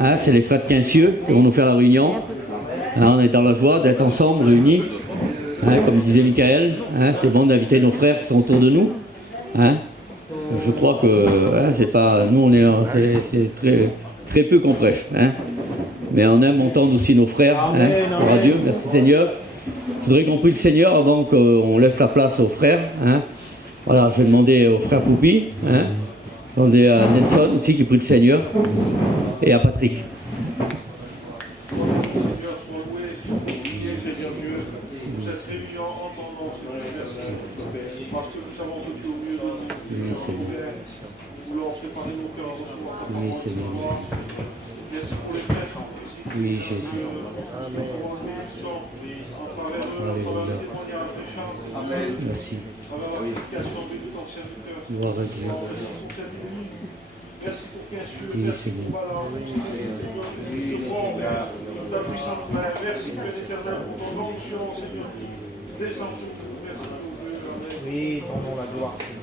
hein, c'est les frères de Quincieux qui vont nous faire la réunion. Hein, on est dans la joie d'être ensemble, réunis. Hein, comme disait Michael, hein, c'est bon d'inviter nos frères qui sont autour de nous. Hein. Je crois que hein, c'est pas, nous on est, c'est très peu qu'on prêche. Hein. Mais on aime entendre aussi nos frères. Hein. Gloire à Dieu, merci Seigneur. Je voudrais qu'on prie le Seigneur avant qu'on laisse la place aux frères. Hein. Voilà, je vais demander au frère Poupi, hein. Demander à Nelson aussi qui prie le Seigneur, et à Patrick. Oui, Jésus. Alléluia. Merci. Gloire à Dieu. Oui, Seigneur. Oui, rendons la gloire, Seigneur.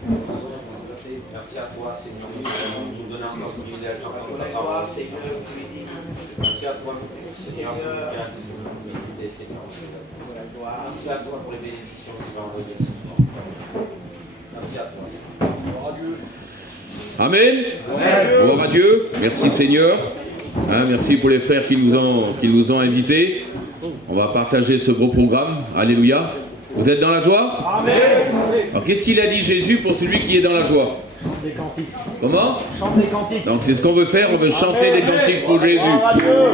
Merci à toi, Seigneur, de nous donner encore le privilège de ta parole, Seigneur. Merci à toi, Seigneur, pour le bien que nous nous visiter, Seigneur. Merci à toi pour les bénédictions que tu as envoyées ce soir. Merci à toi, Seigneur. Gloire à Dieu. Amen. Gloire à Dieu. Merci, Seigneur. Hein, merci pour les frères qui nous ont invités. On va partager ce beau programme. Alléluia. Vous êtes dans la joie? Amen. Alors, qu'est-ce qu'il a dit Jésus pour celui qui est dans la joie? Chante des cantiques. Comment? Chante des cantiques. Donc c'est ce qu'on veut faire, on veut chanter des cantiques pour Jésus.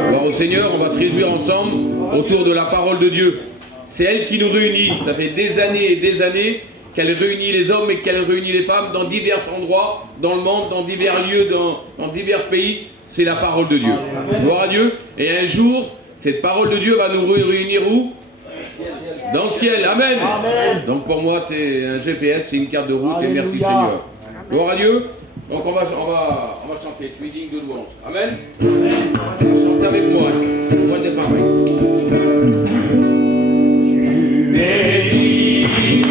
Alors au Seigneur, on va se réjouir ensemble autour de la parole de Dieu. C'est elle qui nous réunit. Ça fait des années et des années qu'elle réunit les hommes et qu'elle réunit les femmes dans divers endroits, dans le monde, dans divers lieux, dans divers pays. C'est la parole de Dieu. Gloire à Dieu. Et un jour, cette parole de Dieu va nous réunir où? Dans le ciel. Amen. Amen. Donc pour moi, c'est un GPS, c'est une carte de route. Et merci Seigneur. Gloire à Dieu. Donc on va chanter. Tu es digne de louange. Amen. Chante avec moi. Moi des paroles. Tu es digne.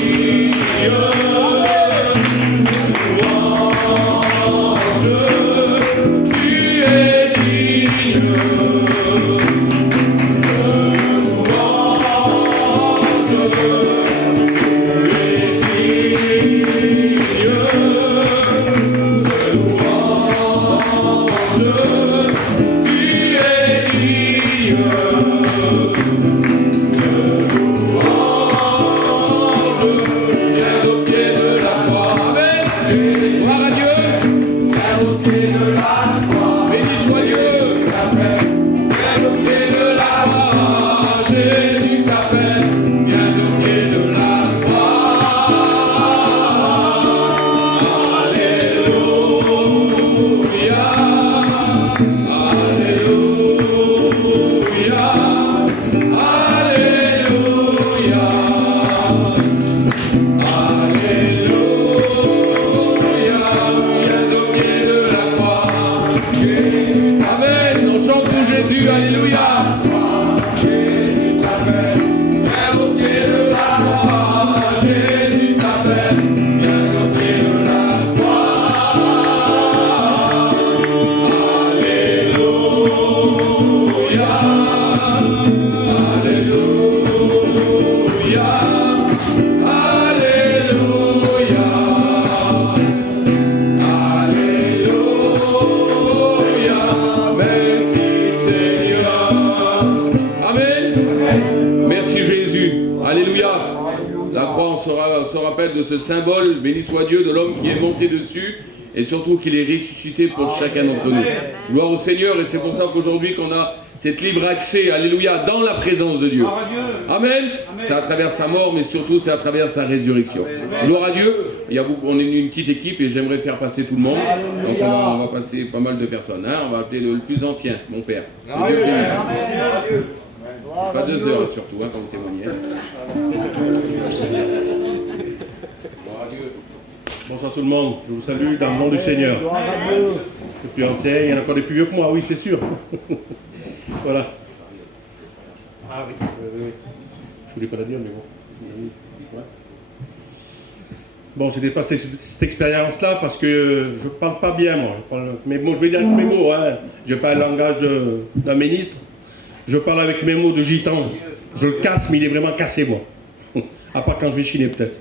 De ce symbole, béni soit Dieu, de l'homme qui est monté dessus et surtout qu'il est ressuscité pour chacun d'entre nous. Gloire au Seigneur, et c'est pour ça qu'aujourd'hui qu'on a cet libre accès, alléluia, dans la présence de Dieu. Amen. C'est à travers sa mort, mais surtout c'est à travers sa résurrection. Gloire à Dieu. On est une petite équipe et j'aimerais faire passer tout le monde. Donc on va passer pas mal de personnes. Hein. On va appeler le plus ancien, mon père. Dieu bénisse. Pas 2 heures surtout, hein, quand vous témoignez. Bonsoir tout le monde, je vous salue dans le nom du Seigneur. Les plus anciens, il y en a encore des plus vieux que moi, oui c'est sûr. Voilà. Ah oui. Je voulais pas la dire mais bon. Bon, c'était pas cette expérience-là parce que je parle pas bien, moi. Mais bon, je vais dire avec mes mots, hein. Je n'ai pas le langage d'un ministre. Je parle avec mes mots de gitan. Je le casse, mais il est vraiment cassé, moi. À part quand je vais chiner, peut-être.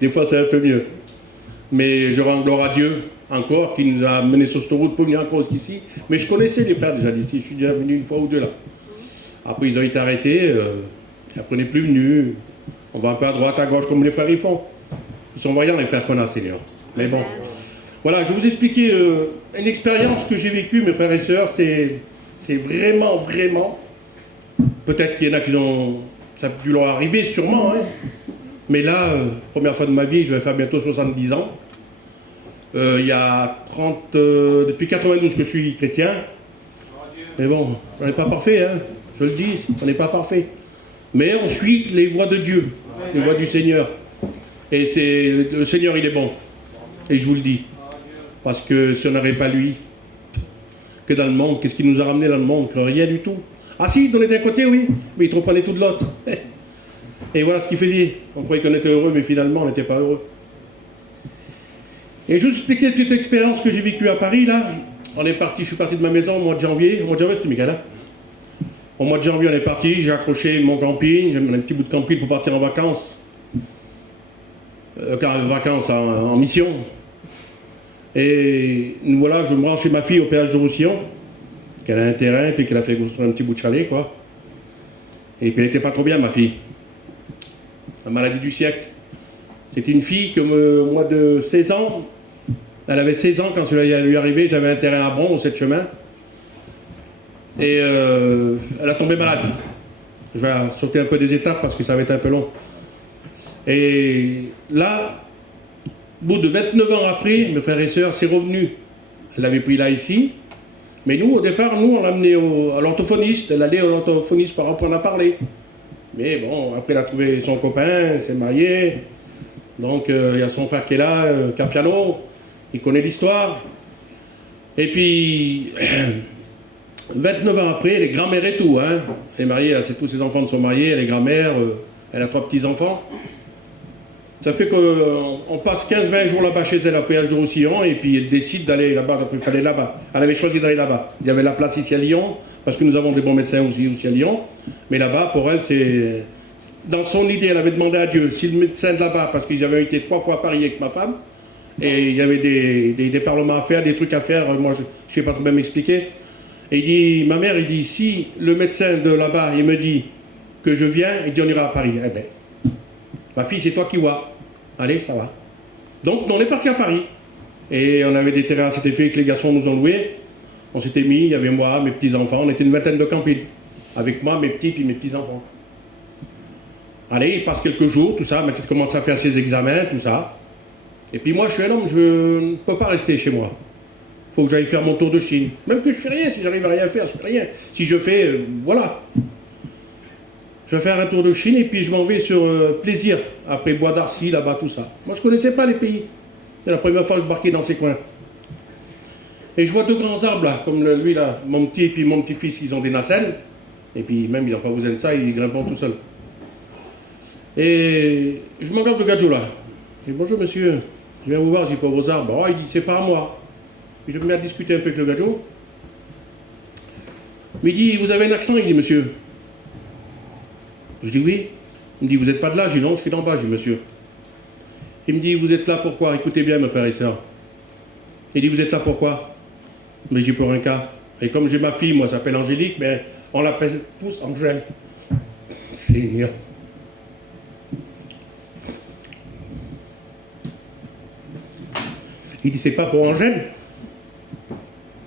Des fois, c'est un peu mieux. Mais je rends gloire à Dieu, encore, qui nous a menés sur cette route pour venir encore jusqu'ici. Mais je connaissais les frères déjà d'ici. Je suis déjà venu une fois ou deux là. Après, ils ont été arrêtés. Après, on n'est plus venus. On va un peu à droite, à gauche, comme les frères ils font. Ils sont voyants, les frères qu'on a, Seigneur. Mais bon. Voilà, je vais vous expliquer une expérience que j'ai vécue, mes frères et sœurs. C'est vraiment, vraiment... Peut-être qu'il y en a qui ont... Ça a dû leur arriver, sûrement. Hein. Mais là, première fois de ma vie, je vais faire bientôt 70 ans. Il y a 30... depuis 92 que je suis chrétien. Mais bon, on n'est pas parfait, hein. Je le dis, on n'est pas parfait. Mais on suit les voies de Dieu, les voies du Seigneur. Et le Seigneur, il est bon. Et je vous le dis. Parce que si on n'avait pas lui, que dans le monde, qu'est-ce qui nous a ramené dans le monde? Rien du tout. Ah si, il donnait d'un côté, oui, mais il te reprenait tout de l'autre. Et voilà ce qu'il faisait. On croyait qu'on était heureux, mais finalement, on n'était pas heureux. Et je vais vous expliquer une petite expérience que j'ai vécue à Paris, là. Je suis parti de ma maison au mois de janvier. Au mois de janvier, c'était Michael, hein. Au mois de janvier, on est parti, j'ai accroché mon camping, j'ai un petit bout de camping pour partir en vacances. Vacances en mission. Et nous voilà, je me rends chez ma fille au péage de Roussillon, qu'elle a un terrain, puis qu'elle a fait construire un petit bout de chalet, quoi. Et puis elle n'était pas trop bien, ma fille. La maladie du siècle. C'était une fille que, au mois de 16 ans, elle avait 16 ans quand cela lui arrivait, j'avais un terrain à Bron, au 7 chemins. Et elle a tombé malade. Je vais sauter un peu des étapes parce que ça va être un peu long. Et là, au bout de 29 ans après, mes frères et sœurs, c'est revenu. Elle l'avait pris là, ici. Mais nous, au départ, on l'a amené à l'orthophoniste. Elle allait à l'orthophoniste pour apprendre à parler. Mais bon, après, elle a trouvé son copain, elle s'est mariée. Donc, il y a son frère qui est là, qui a un piano. Il connaît l'histoire. Et puis... 29 ans après, elle est grand-mère et tout, hein. Elle est mariée, tous ses enfants sont mariés, elle est grand-mère, elle a 3 petits-enfants. Ça fait qu'on passe 15-20 jours là-bas chez elle à péage de Roussillon, et puis elle décide d'aller là-bas, il fallait là-bas. Elle avait choisi d'aller là-bas. Il y avait la place ici à Lyon, parce que nous avons des bons médecins aussi à Lyon, mais là-bas, pour elle, c'est... Dans son idée, elle avait demandé à Dieu, si le médecin de là-bas, parce qu'ils avaient été 3 fois à Paris avec ma femme, et il y avait des parlements à faire, des trucs à faire, moi je ne sais pas trop bien m'expliquer. Et il dit, ma mère, il dit, si le médecin de là-bas, il me dit que je viens, il dit, on ira à Paris. Eh ben, ma fille, c'est toi qui vois. Allez, ça va. Donc, on est parti à Paris. Et on avait des terrains à cet effet que les garçons nous ont loués. On s'était mis, il y avait moi, mes petits-enfants, on était une vingtaine de campings. Avec moi, mes petits, puis mes petits-enfants. Allez, il passe quelques jours, tout ça, maintenant il commence à faire ses examens, tout ça. Et puis moi, je suis un homme, je ne peux pas rester chez moi. Il faut que j'aille faire mon tour de Chine. Même que je fais rien, si j'arrive à rien faire, je fais rien. Si je fais, voilà. Je vais faire un tour de Chine et puis je m'en vais sur Plaisir, après Bois d'Arcy, là-bas, tout ça. Moi, je ne connaissais pas les pays. C'est la première fois que je débarquais dans ces coins. Et je vois 2 grands arbres, là, comme lui, là, mon petit et puis mon petit-fils, ils ont des nacelles. Et puis même, ils n'ont pas besoin de ça, ils grimpent tout seuls. Et je m'engage le gadjo, là. Je dis, bonjour, monsieur. Je viens vous voir, j'ai pas vos arbres. Oh, il dit, c'est pas à moi. Et je me mets à discuter un peu avec le gadjo. Mais il dit, vous avez un accent, il dit, monsieur. Je dis, oui. Il me dit, vous n'êtes pas de là? Je dis, non, je suis d'en bas, je dis, monsieur. Il me dit, vous êtes là pourquoi? Écoutez bien, mes frères et sœurs. Il dit, vous êtes là pourquoi? Mais j'ai pour un cas. Et comme j'ai ma fille, moi, s'appelle Angélique, mais on l'appelle tous Angèle. Seigneur. Il dit, c'est pas pour Angèle?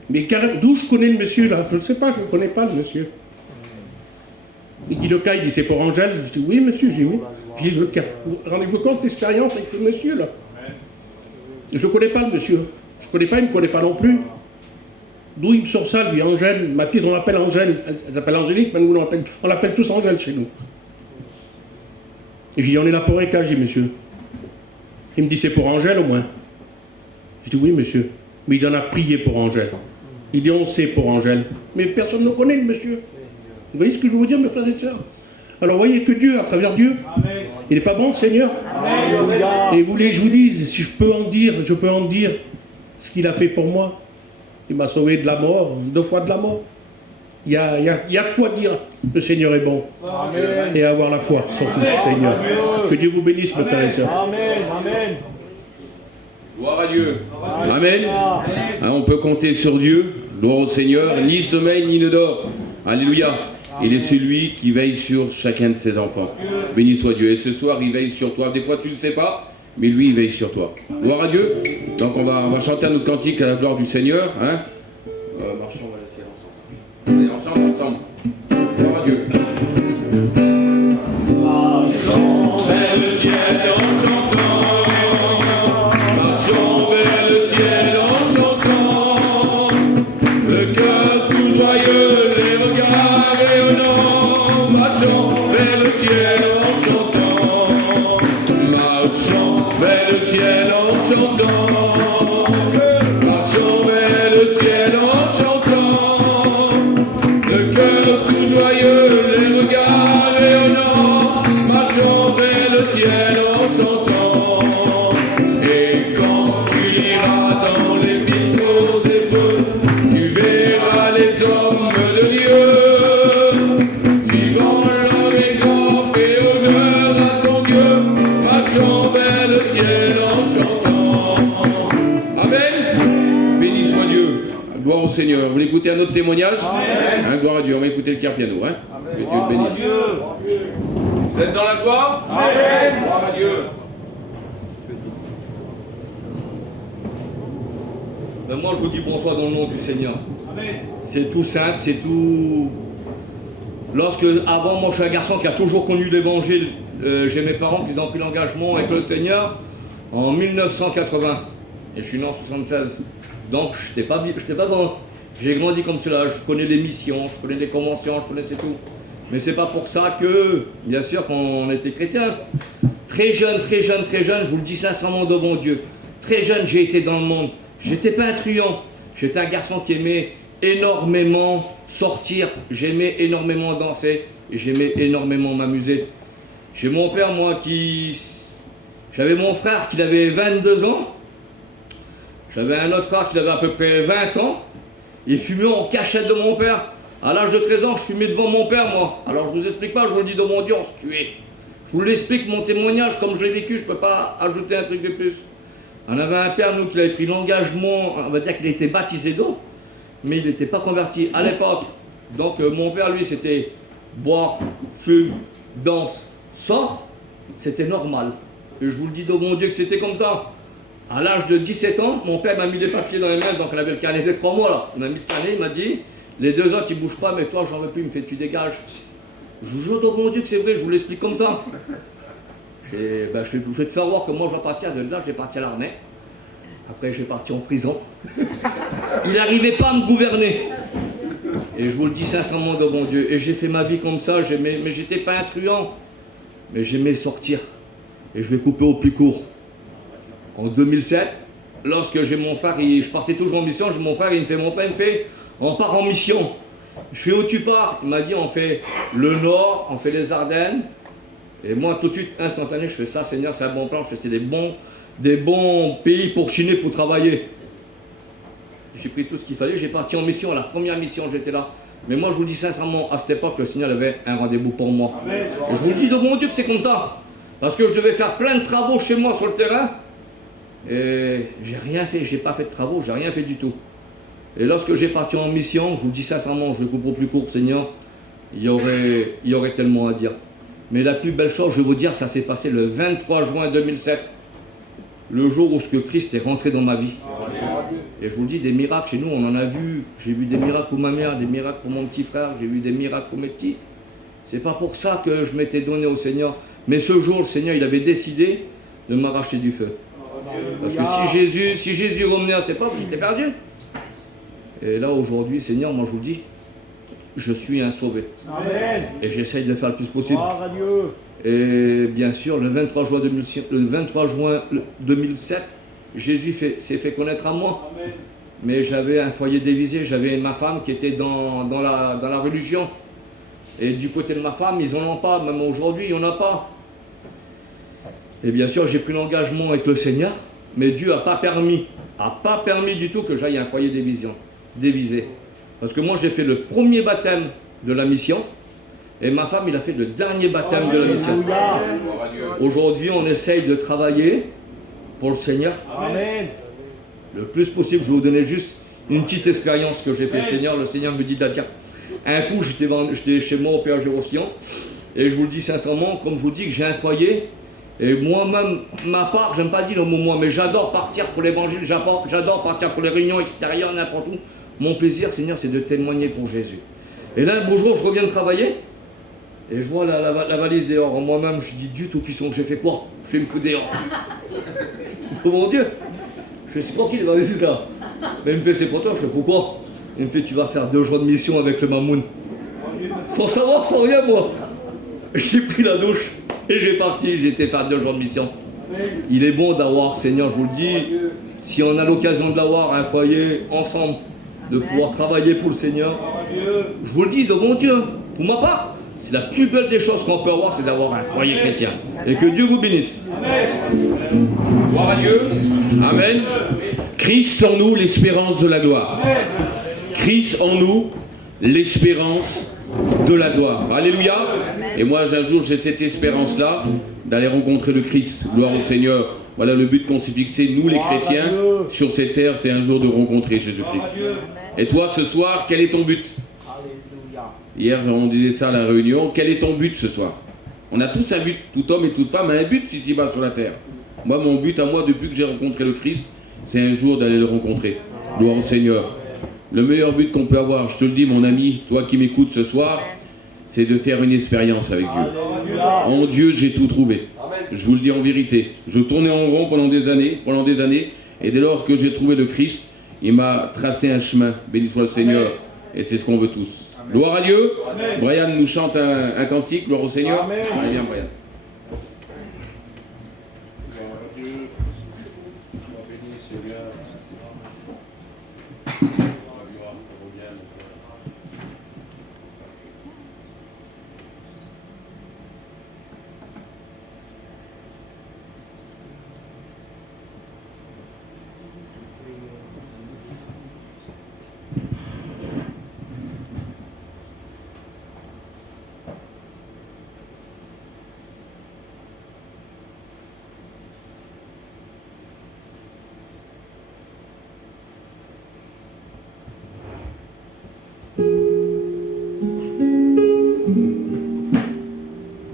Mais d'où je connais le monsieur là? Je ne sais pas, je ne connais pas le monsieur. Il dit le cas, il dit c'est pour Angèle. Je dis oui monsieur, j'ai oui. Puis je dis le cas. Rendez-vous compte l'expérience avec le monsieur là? Je ne connais pas le monsieur. Je ne connais pas, il ne me connaît pas non plus. D'où il me sort ça, lui, Angèle? Ma petite, on l'appelle Angèle. Elle s'appelle Angélique, mais nous on l'appelle tous Angèle chez nous. Et je dis on est là pour un cas, je dis monsieur. Il me dit c'est pour Angèle au moins. Je dis oui monsieur. Mais il en a prié pour Angèle. Il dit on sait pour Angèle. Mais personne ne connaît le monsieur. Vous voyez ce que je veux vous dire, mes frères et sœurs? Alors voyez que Dieu, à travers Dieu, il n'est pas bon, le Seigneur. Et vous voulez que je vous dise, si je peux en dire ce qu'il a fait pour moi. Il m'a sauvé de la mort, 2 fois de la mort. Il y a de quoi dire, le Seigneur est bon. Amen. Et avoir la foi, surtout, Seigneur. Que Dieu vous bénisse, mes frères et sœurs. Amen. Amen. Gloire à Dieu. Amen. Hein, on peut compter sur Dieu. Gloire au Seigneur. Ni sommeil, ni ne dort. Alléluia. Il est celui qui veille sur chacun de ses enfants. Béni soit Dieu. Et ce soir, il veille sur toi. Des fois, tu ne le sais pas, mais lui, il veille sur toi. Gloire à Dieu. Donc, on va chanter un autre cantique à la gloire du Seigneur. Hein. Marchons vers le ciel ensemble. Allez, on chante ensemble. Gloire à Dieu. Marchons vers le ciel en chantant. Marchons vers le ciel en chantant. Le cœur tout joyeux, les regards rayonnants. Marchons vers le ciel en chantant. Marchons vers le ciel en chantant. Marchons vers le ciel en chantant. Le cœur tout joyeux, les regards rayonnants. Marchons vers le ciel en chantant. Et quand tu liras dans les vitraux hébreux, tu verras les hommes de Dieu, suivant leur exemple et honneur à ton Dieu, marchons vers le ciel en chantant. Amen. Béni soit Dieu. Gloire au Seigneur. Vous voulez écouter un autre témoignage? Hein, gloire à Dieu. On va écouter le cœur piano. Hein. Que Dieu le bénisse. Vous êtes dans la joie? Amen. Gloire à Dieu. Ben moi, je vous dis bonsoir dans le nom du Seigneur. C'est tout simple, c'est tout... Avant, moi, je suis un garçon qui a toujours connu l'évangile. J'ai mes parents qui ont pris l'engagement avec le Seigneur en 1980. Et je suis né en 76. Donc, je n'étais pas bon. J'ai grandi comme cela. Je connais les missions, je connais les conventions, je connaissais tout. Mais c'est pas pour ça que, bien sûr, qu'on était chrétien. Très jeune, je vous le dis sincèrement devant Dieu. Très jeune, j'ai été dans le monde. J'étais pas un truand. J'étais un garçon qui aimait énormément sortir. J'aimais énormément danser. J'aimais énormément m'amuser. J'ai mon père, moi, j'avais mon frère qui avait 22 ans. J'avais un autre frère qui avait à peu près 20 ans. Il fumait en cachette de mon père. À l'âge de 13 ans, je fumais devant mon père, moi. Alors je ne vous explique pas, je vous le dis devant Dieu, on se tuait. Je vous l'explique, mon témoignage, comme je l'ai vécu, je ne peux pas ajouter un truc de plus. On avait un père, nous, qui avait pris l'engagement, on va dire qu'il était baptisé d'eau, mais il n'était pas converti à l'époque. Donc mon père, lui, c'était boire, fume, danse, sort, c'était normal. Et je vous le dis devant Dieu que c'était comme ça. À l'âge de 17 ans, mon père m'a mis des papiers dans les mains, donc on avait le carnet des 3 mois là. Il m'a mis le carnet, il m'a dit, les 2 autres ils bougent pas, mais toi j'en veux plus, il me fait tu dégages. Je vous jure devant Dieu que c'est vrai, je vous l'explique comme ça. Je vais te faire voir que moi je vais partir de là, je vais partir à l'armée. Après je vais partir en prison. Il n'arrivait pas à me gouverner. Et je vous le dis sincèrement devant Dieu. Et j'ai fait ma vie comme ça, mais j'étais pas un truand. Mais j'aimais sortir. Et je vais couper au plus court. En 2007, lorsque j'ai mon frère, je partais toujours en mission, j'ai mon frère, il me fait, on part en mission. Je fais où tu pars? Il m'a dit, on fait le Nord, on fait les Ardennes. Et moi, tout de suite, instantané, je fais ça, Seigneur, c'est un bon plan. Je fais, c'est des bons pays pour chiner, pour travailler. J'ai pris tout ce qu'il fallait, j'ai parti en mission, la première mission, j'étais là. Mais moi, je vous le dis sincèrement, à cette époque, le Seigneur avait un rendez-vous pour moi. Et je vous le dis devant Dieu que c'est comme ça. Parce que je devais faire plein de travaux chez moi sur le terrain. Et j'ai rien fait, j'ai pas fait de travaux, j'ai rien fait du tout. Et lorsque j'ai parti en mission, je vous le dis sincèrement, je le coupe au plus court, Seigneur, il y aurait tellement à dire. Mais la plus belle chose, je vais vous dire, ça s'est passé le 23 juin 2007, le jour où ce que Christ est rentré dans ma vie. Et je vous le dis, des miracles chez nous, on en a vu. J'ai vu des miracles pour ma mère, des miracles pour mon petit frère, j'ai vu des miracles pour mes petits. C'est pas pour ça que je m'étais donné au Seigneur. Mais ce jour, le Seigneur, il avait décidé de m'arracher du feu. Parce que si Jésus revenait à cette époque, j'étais perdu. Et là, aujourd'hui, Seigneur, moi je vous le dis, je suis un sauvé. Amen. Et j'essaye de le faire le plus possible. Gloire à Dieu. Et bien sûr, le 23 juin 2007, Jésus s'est fait connaître à moi. Amen. Mais j'avais un foyer dévisé, j'avais ma femme qui était dans la religion. Et du côté de ma femme, ils n'en ont pas, même aujourd'hui, il n'y en a pas. Et bien sûr, j'ai pris l'engagement avec le Seigneur, mais Dieu n'a pas permis du tout que j'aille à un foyer dévisé. Parce que moi, j'ai fait le premier baptême de la mission, et ma femme, il a fait le dernier baptême de la mission. Aujourd'hui, on essaye de travailler pour le Seigneur. Amen. Le plus possible. Je vais vous donner juste une petite expérience que j'ai fait le Seigneur. Le Seigneur me dit, tiens, un coup, j'étais chez moi au Péage de Roussillon, et je vous le dis sincèrement, comme je vous dis que j'ai un foyer, et moi-même, ma part, j'aime pas dire le mot moi, mais j'adore partir pour l'évangile, j'adore partir pour les réunions extérieures, n'importe où. Mon plaisir, Seigneur, c'est de témoigner pour Jésus. Et là, un beau jour, je reviens de travailler, et je vois la valise dehors. Moi-même, je dis, Dieu Tout-Puissant, j'ai fait quoi? Je me fous dehors. Oh mon Dieu, je sais pas qui les valises là. Mais il me fait, c'est pour toi. Je fais, pourquoi? Il me fait, tu vas faire 2 jours de mission avec le Mamoun. Sans savoir, sans rien, moi. J'ai pris la douche et j'ai parti, j'ai été faire 2 jours de mission. Il est bon d'avoir, Seigneur, je vous le dis, si on a l'occasion d'avoir un foyer ensemble, de pouvoir travailler pour le Seigneur, je vous le dis devant Dieu, pour ma part, c'est la plus belle des choses qu'on peut avoir, c'est d'avoir un foyer chrétien. Et que Dieu vous bénisse. Gloire à Dieu. Amen. Christ en nous, l'espérance de la gloire. Christ en nous, l'espérance de la gloire. Alléluia. Et moi, un jour, j'ai cette espérance-là d'aller rencontrer le Christ. Gloire au Seigneur. Voilà le but qu'on s'est fixé, nous les chrétiens, sur cette terre, c'est un jour de rencontrer Jésus-Christ. Et toi, ce soir, quel est ton but? Hier, on disait ça à la réunion. Quel est ton but ce soir? On a tous un but, tout homme et toute femme a un but ici-bas sur la terre. Moi, mon but à moi, depuis que j'ai rencontré le Christ, c'est un jour d'aller le rencontrer. Gloire au Seigneur. Le meilleur but qu'on peut avoir, je te le dis mon ami, toi qui m'écoutes ce soir, c'est de faire une expérience avec Dieu. En Dieu, j'ai tout trouvé. Je vous le dis en vérité. Je tournais en rond pendant des années, et dès lors que j'ai trouvé le Christ, il m'a tracé un chemin. Béni soit le Seigneur. Et c'est ce qu'on veut tous. Gloire à Dieu. Amen. Brian nous chante un cantique. Gloire au Seigneur. Amen. Allez, viens, Brian.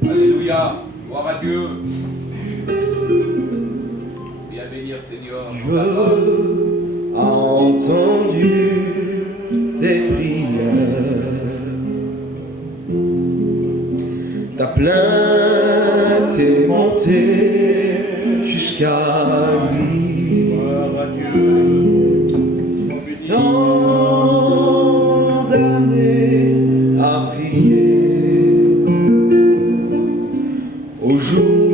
Alléluia, gloire à Dieu. Viens bénir Seigneur. Dieu a entendu tes prières, ta plainte est montée jusqu'à lui. Tant d'années à prier, aujourd'hui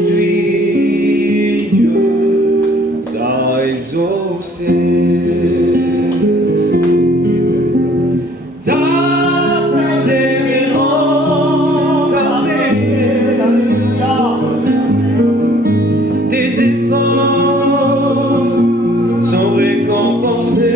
Dieu t'a exaucé. Ta persévérance a payé, tes efforts sont récompensés.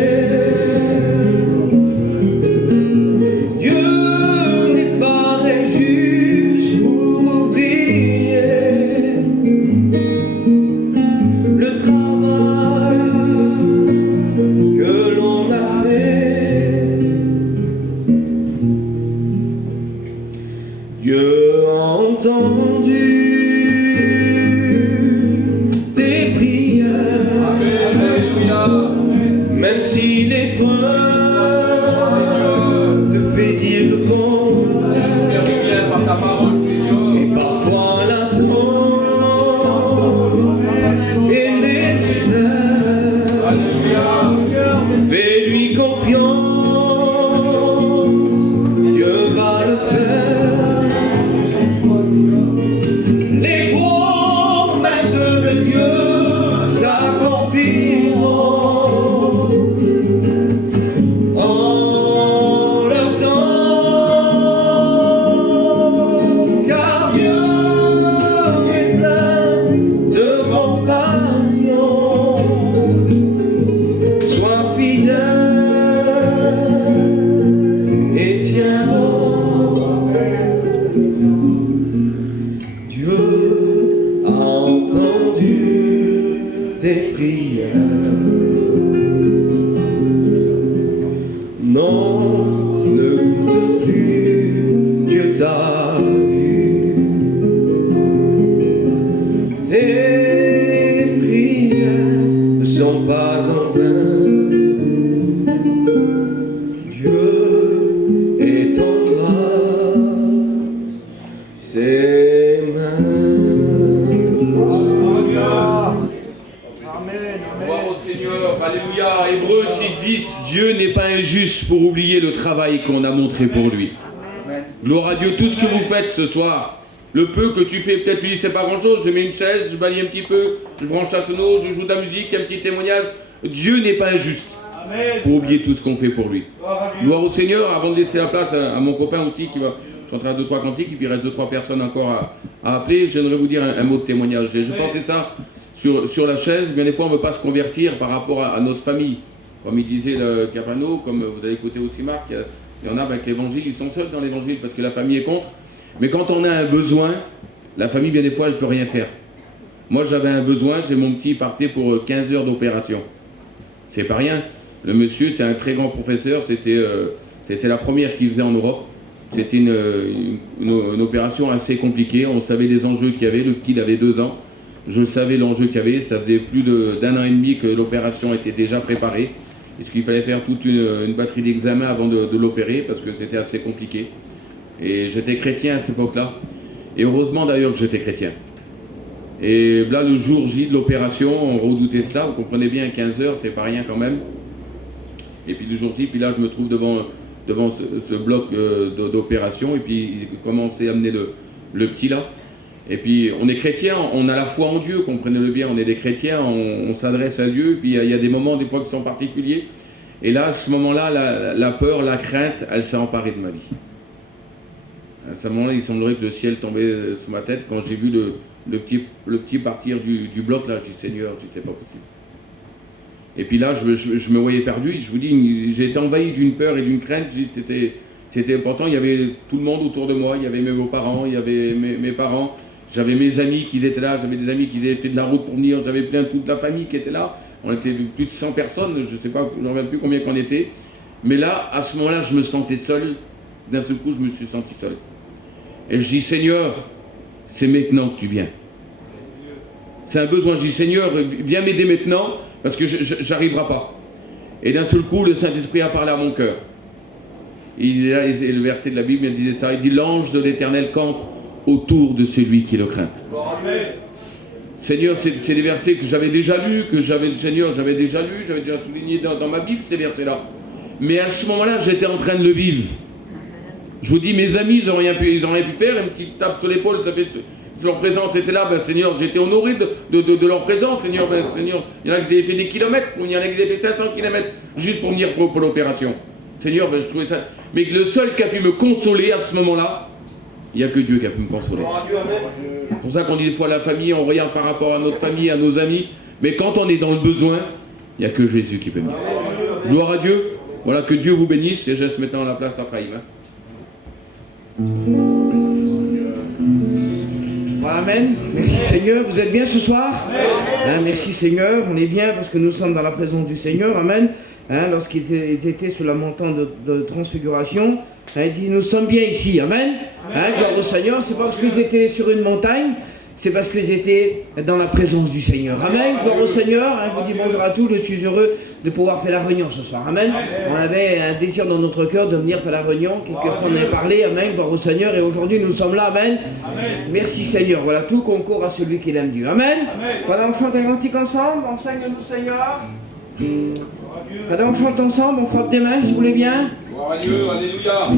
pour oublier le travail qu'on a montré pour lui. Gloire à Dieu, tout ce que vous faites ce soir, le peu que tu fais, peut-être tu dis c'est pas grand chose, je mets une chaise, je balaye un petit peu, je branche la sono, je joue de la musique, un petit témoignage. Dieu n'est pas injuste pour oublier tout ce qu'on fait pour lui. Gloire au Seigneur. Avant de laisser la place à mon copain aussi qui va chanter 2-3 cantiques, et puis il reste 2-3 personnes encore à appeler, j'aimerais vous dire un mot de témoignage. Je pensais ça sur la chaise, bien des fois on ne veut pas se convertir par rapport à notre famille. Comme il disait le Capano, comme vous avez écouté aussi Marc, il y en a avec l'évangile, ils sont seuls dans l'évangile parce que la famille est contre. Mais quand on a un besoin, la famille bien des fois elle ne peut rien faire. Moi j'avais un besoin, j'ai mon petit partait pour 15 heures d'opération. C'est pas rien. Le monsieur c'est un très grand professeur, c'était la première qu'il faisait en Europe. C'était une opération assez compliquée, on savait les enjeux qu'il y avait, le petit il avait 2 ans. Je savais l'enjeu qu'il y avait, ça faisait plus d'1 an et demi que l'opération était déjà préparée. Parce qu'il fallait faire toute une batterie d'examens avant de l'opérer, parce que c'était assez compliqué. Et j'étais chrétien à cette époque-là. Et heureusement d'ailleurs que j'étais chrétien. Et là, le jour J de l'opération, on redoutait cela, vous comprenez bien, 15 heures, c'est pas rien quand même. Et puis le jour J, puis là je me trouve devant ce bloc d'opération, et puis ils commençaient à amener le petit là. Et puis on est chrétien, on a la foi en Dieu, comprenez-le bien, on est des chrétiens, on s'adresse à Dieu, puis il y a des moments des fois qui sont particuliers. Et là, à ce moment-là, la peur, la crainte, elle s'est emparée de ma vie. À ce moment-là, il semblerait que le ciel tombait sur ma tête quand j'ai vu le petit partir du bloc, là, j'ai dit Seigneur, c'est pas possible. Et puis là, je me voyais perdu, je vous dis, j'ai été envahi d'une peur et d'une crainte, c'était important, il y avait tout le monde autour de moi, il y avait mes beaux-parents, il y avait mes parents, j'avais mes amis qui étaient là, j'avais des amis qui avaient fait de la route pour venir, j'avais plein toute la famille qui était là, on était plus de 100 personnes, je ne sais pas, je ne reviens plus combien qu'on était, mais là, à ce moment-là, je me sentais seul, d'un seul coup, je me suis senti seul. Et je dis, Seigneur, c'est maintenant que tu viens. C'est un besoin, je dis, Seigneur, viens m'aider maintenant, parce que j'arriverai pas. Et d'un seul coup, le Saint-Esprit a parlé à mon cœur. Et le verset de la Bible il disait ça, il dit, l'ange de l'Éternel campe autour de celui qui le craint. Seigneur, c'est des versets que j'avais déjà lus, j'avais déjà souligné dans ma Bible, ces versets-là. Mais à ce moment-là, j'étais en train de le vivre. Je vous dis, mes amis, ils n'ont rien pu faire, une petite tape sur l'épaule, ça fait... Si leur présence était là, ben Seigneur, j'étais honoré de leur présence, Seigneur, Seigneur, il y en a qui avaient fait des kilomètres, il y en a qui avaient fait 500 kilomètres juste pour venir pour l'opération. Seigneur, ben, je trouvais ça... Mais le seul qui a pu me consoler à ce moment-là, il n'y a que Dieu qui a pu me consoler. C'est pour ça qu'on dit des fois à la famille, on regarde par rapport à notre famille, à nos amis, mais quand on est dans le besoin, il n'y a que Jésus qui peut venir. Gloire à Dieu, voilà, que Dieu vous bénisse, et je laisse maintenant la place à Frahim. Amen. Merci Seigneur. Vous êtes bien ce soir? Merci Seigneur. On est bien parce que nous sommes dans la présence du Seigneur. Amen. Lorsqu'ils étaient sous la montagne de transfiguration, il dit nous sommes bien ici. Amen. Gloire au Seigneur. C'est pas parce qu'ils étaient sur une montagne, c'est parce qu'ils étaient dans la présence du Seigneur. Amen. Gloire au Seigneur. Je vous dis bonjour à tous. Je suis heureux de pouvoir faire la réunion ce soir. Amen. On avait un désir dans notre cœur de venir faire la réunion. Quelquefois on avait parlé. Amen. Gloire au Seigneur. Et aujourd'hui nous sommes là. Amen. Merci Seigneur. Voilà, tout concourt à celui qui aime Dieu. Amen. Voilà, on chante un cantique ensemble. Enseigne-nous Seigneur. Voilà, on chante ensemble. On frappe des mains si vous voulez bien. Gloire à Dieu. Alléluia.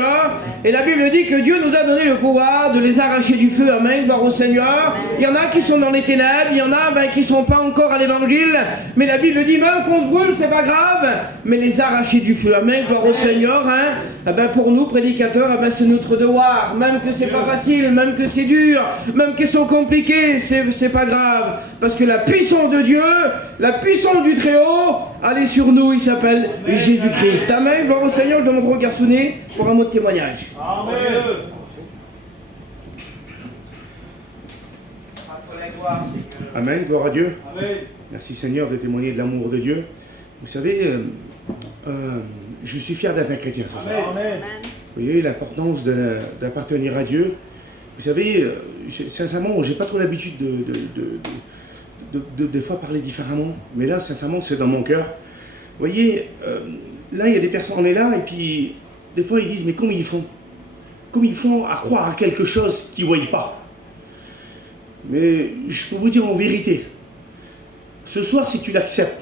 Seigneur. Et la Bible dit que Dieu nous a donné le pouvoir de les arracher du feu. Amen, gloire au Seigneur. Il y en a qui sont dans les ténèbres, il y en a qui ne sont pas encore à l'évangile. Mais la Bible dit même qu'on se brûle, c'est pas grave. Mais les arracher du feu. Amen, gloire au Seigneur. Pour nous, prédicateurs, c'est notre devoir. Même que c'est pas facile, même que c'est dur, même qu'ils sont compliqués, c'est pas grave. Parce que la puissance de Dieu, la puissance du Très-Haut, elle est sur nous, il s'appelle Jésus-Christ. Amen, gloire au Seigneur. Je demande au Garçonnet pour un mot de témoignage. Amen. Amen, gloire à Dieu. Amen. Merci Seigneur de témoigner de l'amour de Dieu. Vous savez, je suis fier d'être un chrétien. Amen. Vous voyez l'importance d'appartenir à Dieu. Vous savez, sincèrement, j'ai pas trop l'habitude de des fois parler différemment. Mais là, sincèrement, c'est dans mon cœur. Vous voyez, là, il y a des personnes, on est là, et puis des fois, ils disent, mais comment ils font? Comment ils font à croire à quelque chose qu'ils ne voient pas? Mais je peux vous dire en vérité, ce soir, si tu l'acceptes,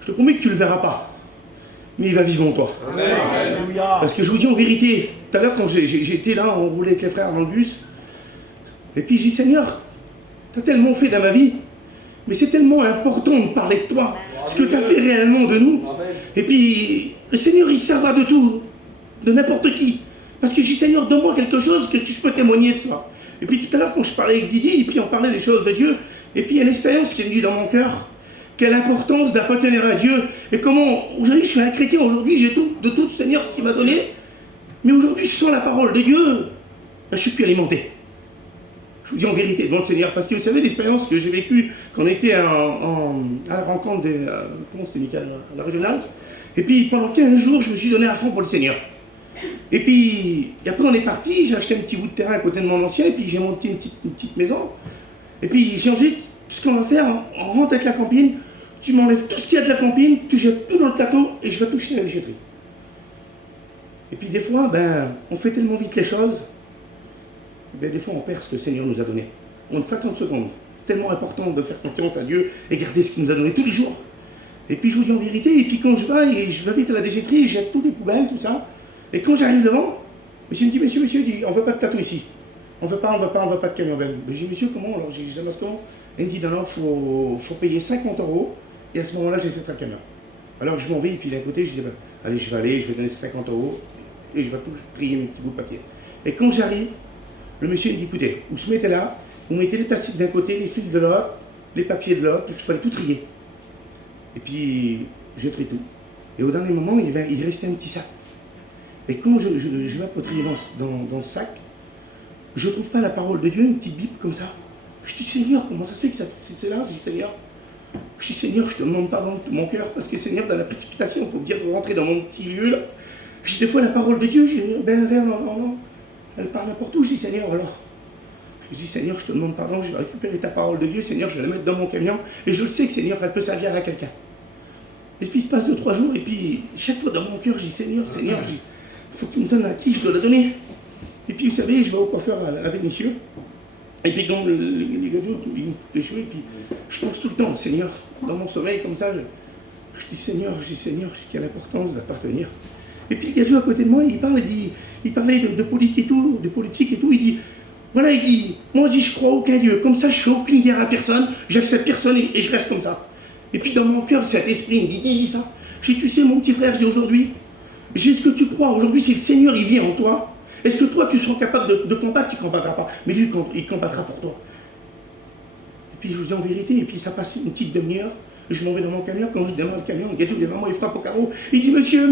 je te promets que tu ne le verras pas, mais il va vivre en toi. Alléluia. Parce que je vous dis en vérité, tout à l'heure quand j'étais là, on roulait avec les frères dans le bus, et puis je dis Seigneur, tu as tellement fait dans ma vie, mais c'est tellement important de parler de toi, ce que tu as fait réellement de nous. Et puis le Seigneur il servira de tout, de n'importe qui. Parce que je dis Seigneur, donne-moi quelque chose que je peux témoigner ce soir. Et puis tout à l'heure quand je parlais avec Didi, et puis on parlait des choses de Dieu, et puis il y a une expérience qui est venue dans mon cœur. Quelle importance d'appartenir à Dieu. Et comment, aujourd'hui je suis un chrétien, aujourd'hui j'ai tout, de tout le Seigneur qui m'a donné. Mais aujourd'hui sans la parole de Dieu, ben, je ne suis plus alimenté. Je vous dis en vérité devant le Seigneur. Parce que vous savez l'expérience que j'ai vécue quand on était à la rencontre des... comment c'était Michael, à la régionale. Et puis pendant 15 jours je me suis donné à fond pour le Seigneur. Et puis après on est parti, j'ai acheté un petit bout de terrain à côté de mon ancien. Et puis j'ai monté une petite maison. Et puis j'ai dit, ce qu'on va faire, on rentre avec la campine. Tu m'enlèves tout ce qu'il y a de la campine, tu jettes tout dans le plateau et je vais toucher la déchetterie. Et puis des fois, on fait tellement vite les choses, des fois on perd ce que le Seigneur nous a donné. On fait 50 secondes. Tellement important de faire confiance à Dieu et garder ce qu'il nous a donné tous les jours. Et puis je vous dis en vérité, et puis quand je vais vite à la déchetterie, je jette toutes les poubelles, tout ça. Et quand j'arrive devant, monsieur me dit, monsieur, il dit, on ne veut pas de plateau ici. On ne veut pas de camion belge. Je dis, monsieur, comment? Alors j'ai dit, comment? Il me dit, non, faut payer 50 €. Et à ce moment-là, j'ai cette camion. Alors je m'en vais, et puis d'un côté, je dis, allez, je vais donner 50 € et je vais tout trier mes petits bouts de papier. Et quand j'arrive, le monsieur me dit, écoutez, vous se mettez là, vous mettez les plastiques d'un côté, les fils de l'autre, les papiers de l'autre, il fallait tout trier. Et puis, je trie tout. Et au dernier moment, il restait un petit sac. Et quand je vais pour trier dans le sac, je ne trouve pas la parole de Dieu, une petite Bible comme ça. Je dis, Seigneur, comment ça se fait que c'est là? Je dis, Seigneur, je te demande pardon de tout mon cœur, parce que Seigneur, dans la précipitation, pour dire de rentrer dans mon petit lieu là, je dis des fois la parole de Dieu, non, elle part n'importe où, je dis Seigneur, alors. Je dis Seigneur, je te demande pardon, je vais récupérer ta parole de Dieu, Seigneur, je vais la mettre dans mon camion, et je le sais que Seigneur, elle peut servir à quelqu'un. Et puis il se passe 2-3 jours, et puis chaque fois dans mon cœur, je dis Seigneur, je dis, il faut que tu me donnes à qui je dois la donner. Et puis vous savez, je vais au coiffeur à Vénissieux. Et puis quand les gadgets, ils me coupent les cheveux, et puis je pense tout le temps, Seigneur, dans mon sommeil comme ça, je dis Seigneur, quelle importance d'appartenir. Et puis le gadget à côté de moi, il parlait de politique et tout, il dit, voilà, il dit, moi je crois aucun Dieu, comme ça je fais aucune guerre à personne, j'accepte personne et je reste comme ça. Et puis dans mon cœur, cet esprit, il dit ça. Je dis, tu sais mon petit frère, je dis aujourd'hui, j'ai ce que tu crois, aujourd'hui c'est le Seigneur, il vit en toi. Est-ce que toi, tu seras capable de combattre? Tu ne combattras pas. Mais lui, il combattra pour toi. Et puis, je vous dis en vérité, et puis ça passe une petite demi-heure. Je m'en vais dans mon camion. Quand je démarre le camion, le gadget, maman, il frappe au carreau. Il dit, monsieur.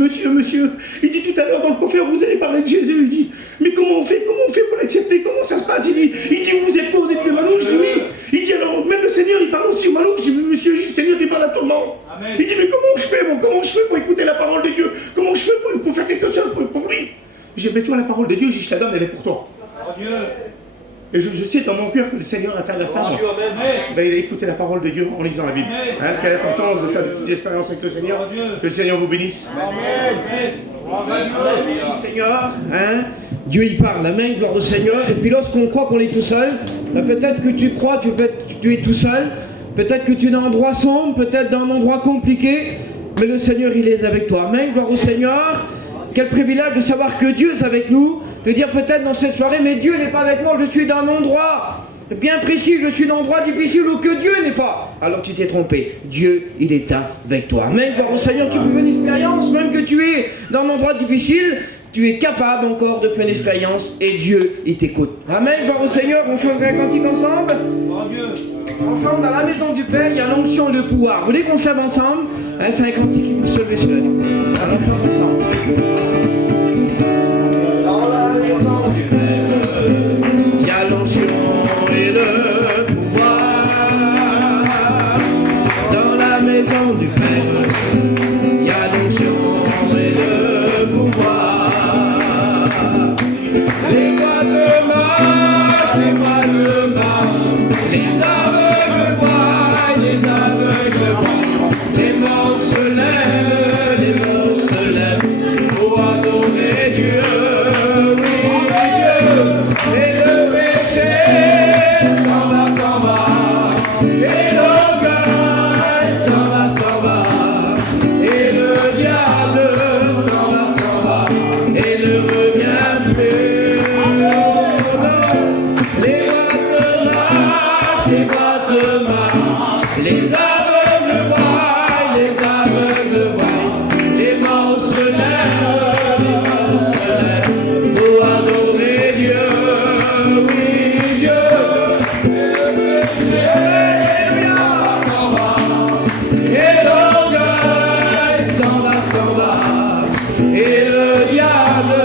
Il dit, tout à l'heure, dans le coiffeur, vous allez parler de Jésus. Il dit, mais comment on fait pour l'accepter? Comment ça se passe? Il dit, vous êtes quoi? Vous êtes des manouches? Je dis, oui. Il dit, alors, même le Seigneur, il parle aussi aux manouches. Je dis, mais monsieur, le Seigneur, il parle à tout le monde. Amen. Il dit, mais comment je fais pour écouter la parole de Dieu? Comment je fais pour faire quelque chose pour lui? J'ai dit, toi la parole de Dieu, je la donne, elle est pour toi. Et je sais dans mon cœur que le Seigneur a traversé ça. Il a écouté la parole de Dieu en lisant la Bible. Quelle importance de faire des petites expériences avec le Seigneur. Que le Seigneur vous bénisse. Amen. Merci Seigneur. Dieu il parle, amen, gloire au Seigneur. Et puis lorsqu'on croit qu'on est tout seul, peut-être que tu crois que tu es tout seul. Peut-être que tu es dans un endroit sombre, peut-être dans un endroit compliqué. Mais le Seigneur il est avec toi. Amen, gloire au Seigneur. Quel privilège de savoir que Dieu est avec nous, de dire peut-être dans cette soirée, mais Dieu n'est pas avec moi, je suis dans un endroit bien précis, je suis dans un endroit difficile où que Dieu n'est pas. Alors tu t'es trompé, Dieu, il est avec toi. Amen, gloire au Seigneur, tu peux faire une expérience, même que tu es dans un endroit difficile, tu es capable encore de faire une expérience et Dieu, il t'écoute. Amen, gloire au Seigneur, on chanterait un cantique ensemble. On chante dans la maison du Père, il y a l'onction et le pouvoir. Vous voulez qu'on chante ensemble? C'est un cantique qui peut se lever sur la nuit. Alors on chante ensemble. Dans la maison du Père, il y a l'onction et le pouvoir. Dans la maison du Père, il y a l'onction et le pouvoir. Les voix de marche, les voix de marche, les aveugles voient, les aveugles voient, les morts se lèvent, les morts se lèvent, pour adorer Dieu, oui Dieu, et le péché s'en va, et l'orgueil s'en va, et le diable s'en va, et ne revient plus. Les boîtes marchent, les aveugles voient, les morts se lèvent, pour adorer Dieu, oui Dieu. Alléluia, s'en va, et l'orgueil s'en va, et le diable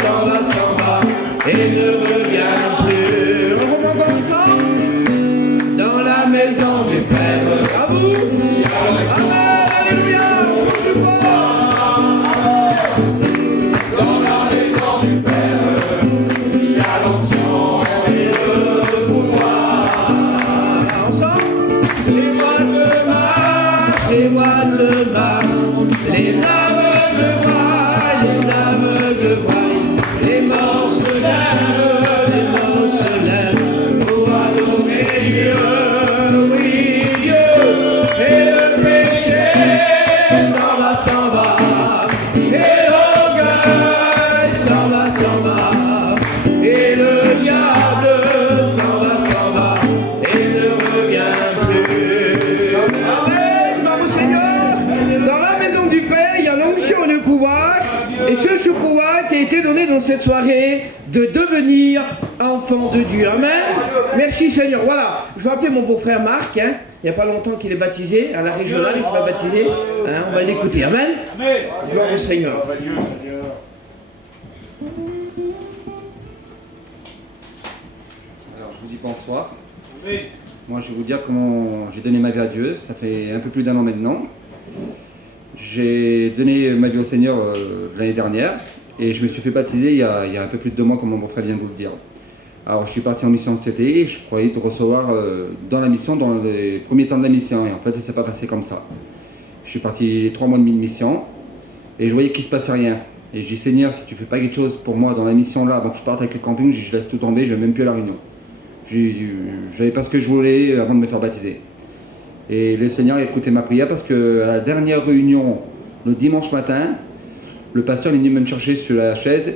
s'en va, et ne revient plus. On remonte ensemble dans la maison du Père. À vous. Amen, alléluia, c'est plus fort. Dans la maison du Père, il y a l'onction et le pouvoir. Ensemble, les boîtes marchent, les boîtes marchent, les aveugles voient, les morts se lèvent, pour adorer Dieu, oui Dieu, et le péché s'en va, et l'orgueil s'en va, et le diable s'en va, et ne revient plus. Amen, gloire au Seigneur. Dans la maison du Père, il y a l'onction et le pouvoir, et ce pouvoir qui a été donné dans cette soirée de devenir enfant de Dieu. Amen. Merci Seigneur. Voilà, je vais appeler mon beau-frère Marc, il n'y a pas longtemps qu'il est baptisé, à la régionale, il sera baptisé. On va l'écouter. Amen. Gloire au Seigneur. Alors, je vous dis bonsoir. Moi, je vais vous dire comment j'ai donné ma vie à Dieu. Ça fait un peu plus d'1 an maintenant. J'ai donné ma vie au Seigneur l'année dernière et je me suis fait baptiser il y a un peu plus de 2 mois, comme mon frère vient de vous le dire. Alors, je suis parti en mission cet été et je croyais te recevoir dans la mission, dans les premiers temps de la mission. Et en fait, ça ne s'est pas passé comme ça. Je suis parti 3 mois et demi de mission et je voyais qu'il ne se passait rien. Et j'ai dit, Seigneur, si tu ne fais pas quelque chose pour moi dans la mission là, avant que je parte avec le camping, je laisse tout tomber, je ne vais même plus à la réunion. Je n'avais pas ce que je voulais avant de me faire baptiser. Et le Seigneur a écouté ma prière parce qu'à la dernière réunion, le dimanche matin, le pasteur est venu me chercher sur la chaise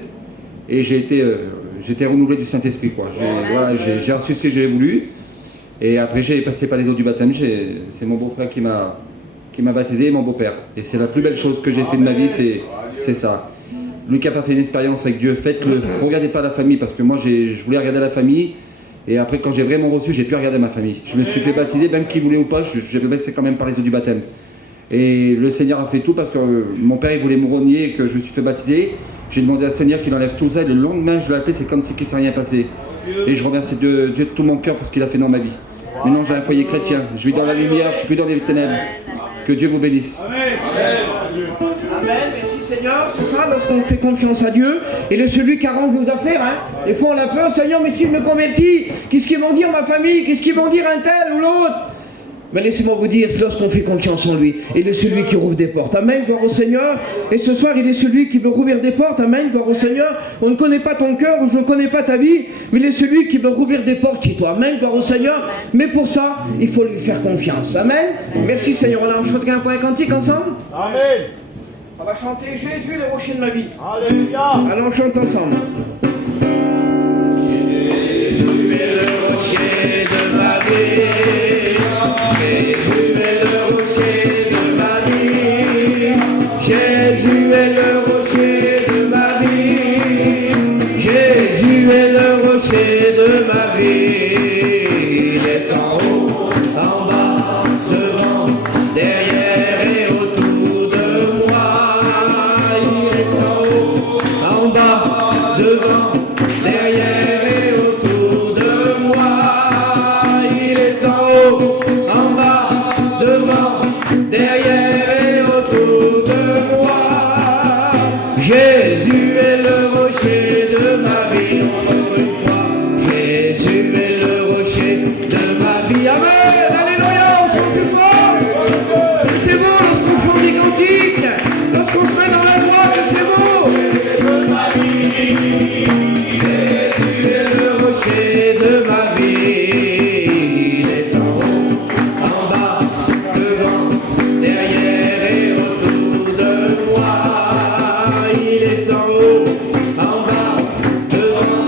et j'ai été renouvelé du Saint-Esprit. J'ai reçu ce que j'ai voulu et après j'ai passé par les eaux du baptême. C'est mon beau-frère qui m'a baptisé et mon beau-père. Et c'est la plus belle chose que j'ai fait de ma vie, c'est ça. Lui qui n'a pas fait une expérience avec Dieu, faites-le. Ne regardez pas la famille parce que moi je voulais regarder la famille. Et après, quand j'ai vraiment reçu, j'ai pu regarder ma famille. Je me suis fait baptiser, même qui voulait ou pas, je vais passer quand même par les eaux du baptême. Et le Seigneur a fait tout parce que mon père il voulait me renier et que je me suis fait baptiser. J'ai demandé à Seigneur qu'il enlève tout ça et le lendemain je l'ai appelé, c'est comme si il ne s'est rien passé. Et je remercie Dieu de tout mon cœur pour ce qu'il a fait dans ma vie. Maintenant j'ai un foyer chrétien, je vis dans la lumière, je ne suis plus dans les ténèbres. Que Dieu vous bénisse. Amen, merci Seigneur, c'est ça, parce qu'on fait confiance à Dieu, et le celui qui arrange nos affaires, Des fois on a peur, Seigneur, mais si je me convertis, qu'est-ce qu'ils vont dire ma famille, qu'est-ce qu'ils vont dire un tel ou l'autre? Mais laissez-moi vous dire, c'est lorsqu'on fait confiance en lui, et le celui qui rouvre des portes. Amen, gloire au Seigneur. Et ce soir, il est celui qui veut rouvrir des portes. Amen, gloire au Seigneur. On ne connaît pas ton cœur, je ne connais pas ta vie, mais il est celui qui veut rouvrir des portes chez toi. Amen, gloire au Seigneur. Mais pour ça, il faut lui faire confiance. Amen. Merci Seigneur. On chante un point cantique ensemble. Amen. va chanter Jésus le rocher de ma vie. Alléluia. Allons, on chante ensemble. Jésus est le rocher de ma vie. Jésus est le rocher de ma vie. Jésus est le rocher de ma vie. Jésus est le rocher de ma vie. Il est en haut, en bas, devant, derrière et autour de moi. Il est en haut, en bas, devant, derrière et autour de moi. Il est en haut, en bas, devant, derrière et autour de moi. Jésus est le rocher de ma vie. Encore une fois, Jésus est le rocher de ma vie. Amen, alléluia, on chante plus fort. C'est beau lorsqu'on chante des cantiques, lorsqu'on se met dans la joie, que c'est beau. Jésus est le rocher de ma vie. Il est en haut, en bas, devant, derrière et autour de moi. Il est en haut, en bas, devant,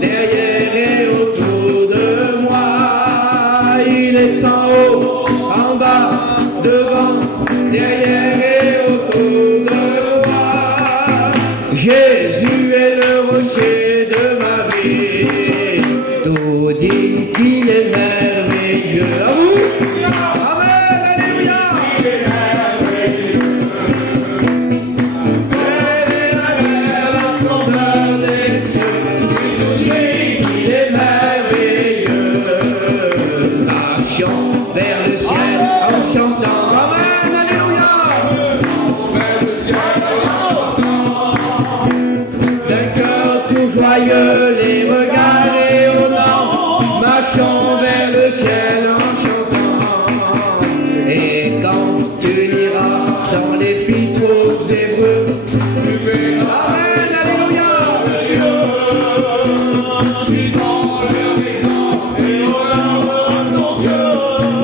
derrière et autour de moi. Il est en haut, en bas, devant, derrière et autour de moi. Jésus est le rocher de ma vie. Tout dit qu'il est merveilleux. À vous. Amen, alléluia. C'est la fondeur des cieux. Il est merveilleux. Marchons vers le ciel en chantant. Amen, alléluia. D'un cœur tout joyeux, les regards rayonnants, marchons vers le ciel en chantant. Et quand tu liras dans l'épître aux Hébreux, amen, alléluia.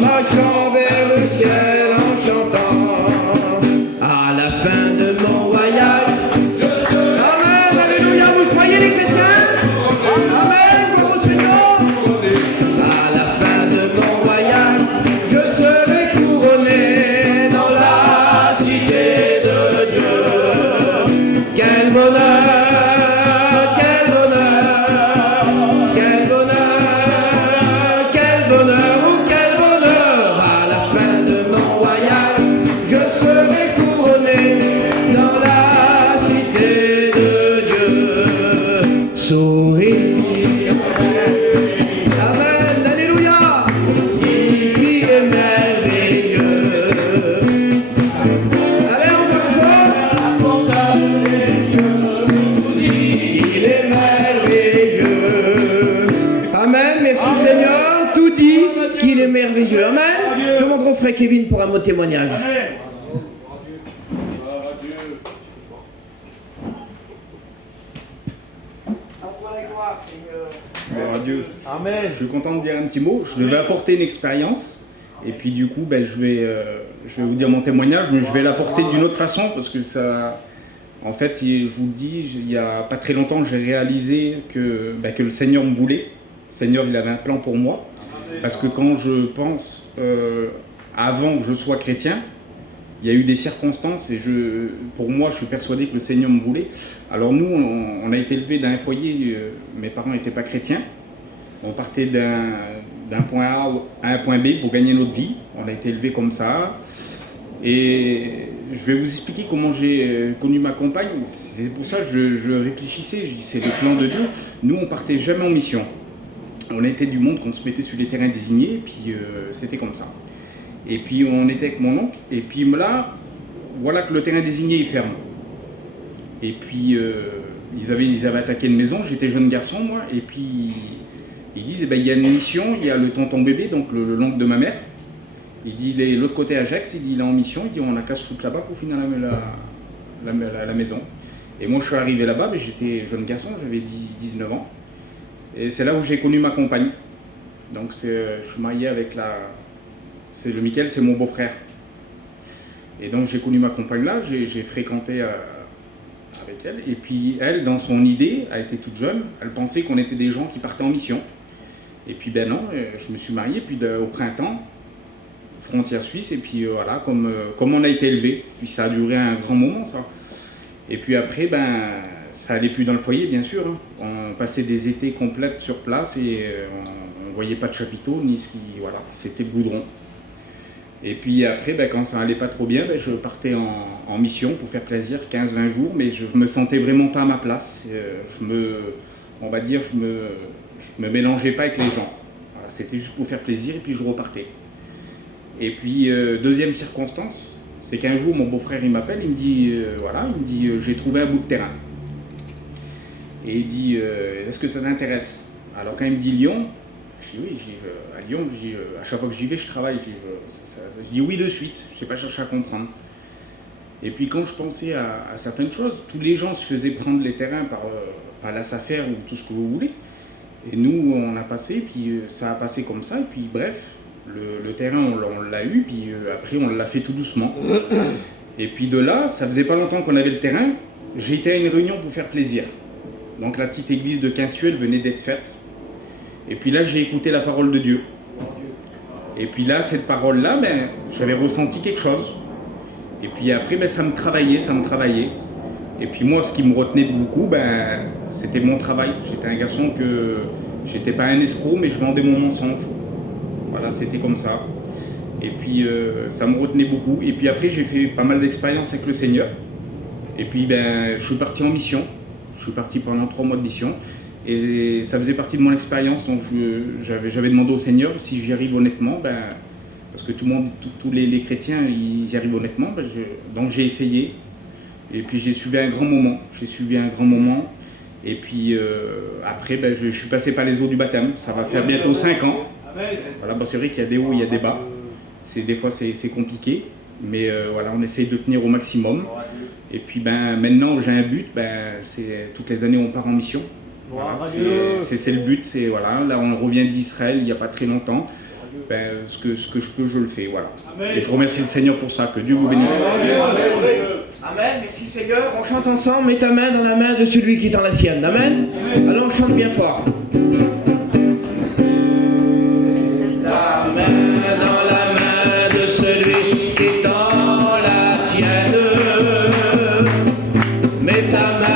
Marchons vers le ciel en chantant. À la fin de mon voyage, amen, alléluia, vous le croyez les chrétiens? Amen, comme au Seigneur. À la fin de mon voyage, je serai couronné dans la cité de Dieu. Quel bonheur, quel bonheur, quel bonheur, quel bonheur, oh quel bonheur. À la fin de mon voyage, je serai couronné dans la cité de Dieu. Sourire, amen, alléluia. Il est merveilleux. Allez, on va le voir. Il est merveilleux. Amen, merci Seigneur. Tout dit qu'il est merveilleux. Amen. Je demanderai au frère Kevin pour un mot de témoignage. Gloire à Dieu. Amen. Je suis content de dire un petit mot. Je devais apporter une expérience. Et puis du coup, je vais vous dire mon témoignage, mais je vais l'apporter d'une autre façon parce que ça... En fait, je vous le dis, il n'y a pas très longtemps, j'ai réalisé que le Seigneur me voulait. Le Seigneur, il avait un plan pour moi. Parce que quand je pense, avant que je sois chrétien, il y a eu des circonstances et pour moi, je suis persuadé que le Seigneur me voulait. Alors nous, on a été élevés dans un foyer, mes parents n'étaient pas chrétiens. On partait d'un point A à un point B pour gagner notre vie. On a été élevés comme ça. Et je vais vous expliquer comment j'ai connu ma compagne. C'est pour ça que je réfléchissais, je dis c'est le plan de Dieu. Nous, on partait jamais en mission. On était du monde qu'on se mettait sur les terrains désignés, et puis c'était comme ça. Et puis on était avec mon oncle, et puis là, voilà que le terrain désigné il ferme. Et puis ils avaient attaqué une maison, j'étais jeune garçon moi, et puis ils disent il y a une mission, il y a le tonton bébé, donc l'oncle de ma mère. Il dit il est de l'autre côté Ajax, il dit il est en mission, il dit on a qu'à se foutre là-bas pour finir la maison. Et moi je suis arrivé là-bas, mais j'étais jeune garçon, j'avais 19 ans. Et c'est là où j'ai connu ma compagne. Donc je suis marié avec le Mickaël, c'est mon beau-frère. Et donc j'ai connu ma compagne là, j'ai fréquenté avec elle. Et puis elle, dans son idée, elle était toute jeune, elle pensait qu'on était des gens qui partaient en mission. Et puis ben non, je me suis marié, puis au printemps, frontière suisse, et puis voilà, comme on a été élevé. Puis ça a duré un grand moment ça. Et puis après, ben ça allait plus dans le foyer bien sûr. Hein. On passait des étés complètes sur place et on voyait pas de chapiteau, ni ce qui, voilà, c'était le goudron. Et puis après, ben, quand ça allait pas trop bien, ben, je partais en mission pour faire plaisir, 15-20 jours, mais je me sentais vraiment pas à ma place. On va dire, je me mélangeais pas avec les gens. Voilà, c'était juste pour faire plaisir et puis je repartais. Et puis, deuxième circonstance, c'est qu'un jour, mon beau-frère, il m'appelle, il me dit, j'ai trouvé un bout de terrain. Et il dit, est-ce que ça t'intéresse? Alors quand il me dit Lyon, je dis oui, à Lyon, à chaque fois que j'y vais, je travaille. Je dis oui de suite, je n'ai pas cherché à comprendre. Et puis quand je pensais à certaines choses, tous les gens se faisaient prendre les terrains par la SAFER ou tout ce que vous voulez. Et nous, on a passé, puis ça a passé comme ça, et puis bref, le terrain, on l'a eu, puis après, on l'a fait tout doucement. Et puis de là, ça faisait pas longtemps qu'on avait le terrain, j'ai été à une réunion pour faire plaisir. Donc la petite église de Quinsuel venait d'être faite. Et puis là, j'ai écouté la parole de Dieu. Et puis là, cette parole-là, ben, j'avais ressenti quelque chose. Et puis après, ben, ça me travaillait. Et puis moi, ce qui me retenait beaucoup, ben, c'était mon travail. J'étais un garçon j'étais pas un escroc, mais je vendais mon mensonge. Voilà, c'était comme ça. Et puis ça me retenait beaucoup. Et puis après, j'ai fait pas mal d'expériences avec le Seigneur. Et puis ben, je suis parti en mission. Je suis parti pendant 3 mois de mission. Et ça faisait partie de mon expérience, donc j'avais demandé au Seigneur si j'y arrive honnêtement, ben, parce que tout le monde, tous les chrétiens, ils y arrivent honnêtement, ben, donc j'ai essayé. Et puis j'ai suivi un grand moment, et puis après ben, je suis passé par les eaux du baptême, ça va faire bientôt 5 ans. Voilà, ben, c'est vrai qu'il y a des hauts, il y a des bas, des fois c'est compliqué, mais voilà, on essaye de tenir au maximum. Et puis ben, maintenant j'ai un but, ben, c'est toutes les années on part en mission. Voilà, c'est le but, voilà, là on revient d'Israël il n'y a pas très longtemps, ben, ce que je peux, je le fais, voilà. Et je remercie le Seigneur pour ça, que Dieu vous bénisse. Amen, merci Seigneur, on chante ensemble, mets ta main dans la main de celui qui tend la sienne, amen. Alors on chante bien fort. Ta main dans la main de celui qui tend la sienne, mets ta main.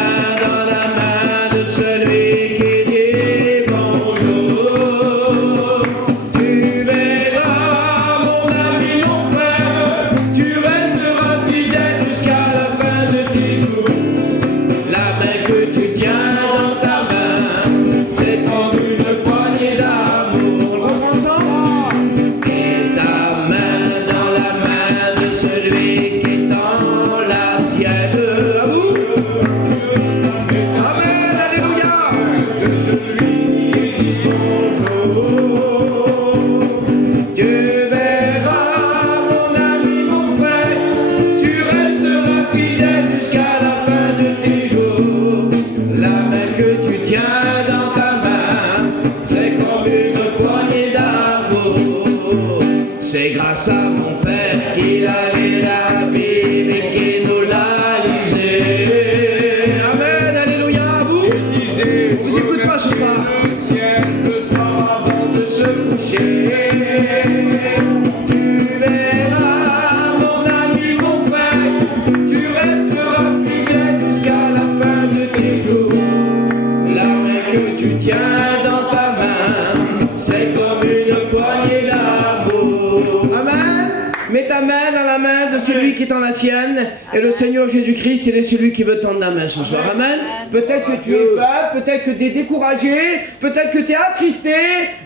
Celui qui tend la sienne, et le Seigneur Jésus-Christ, il est celui qui veut tendre la main ce soir. Amen. Peut-être que tu es faible, peut-être que tu es découragé, peut-être que tu es attristé.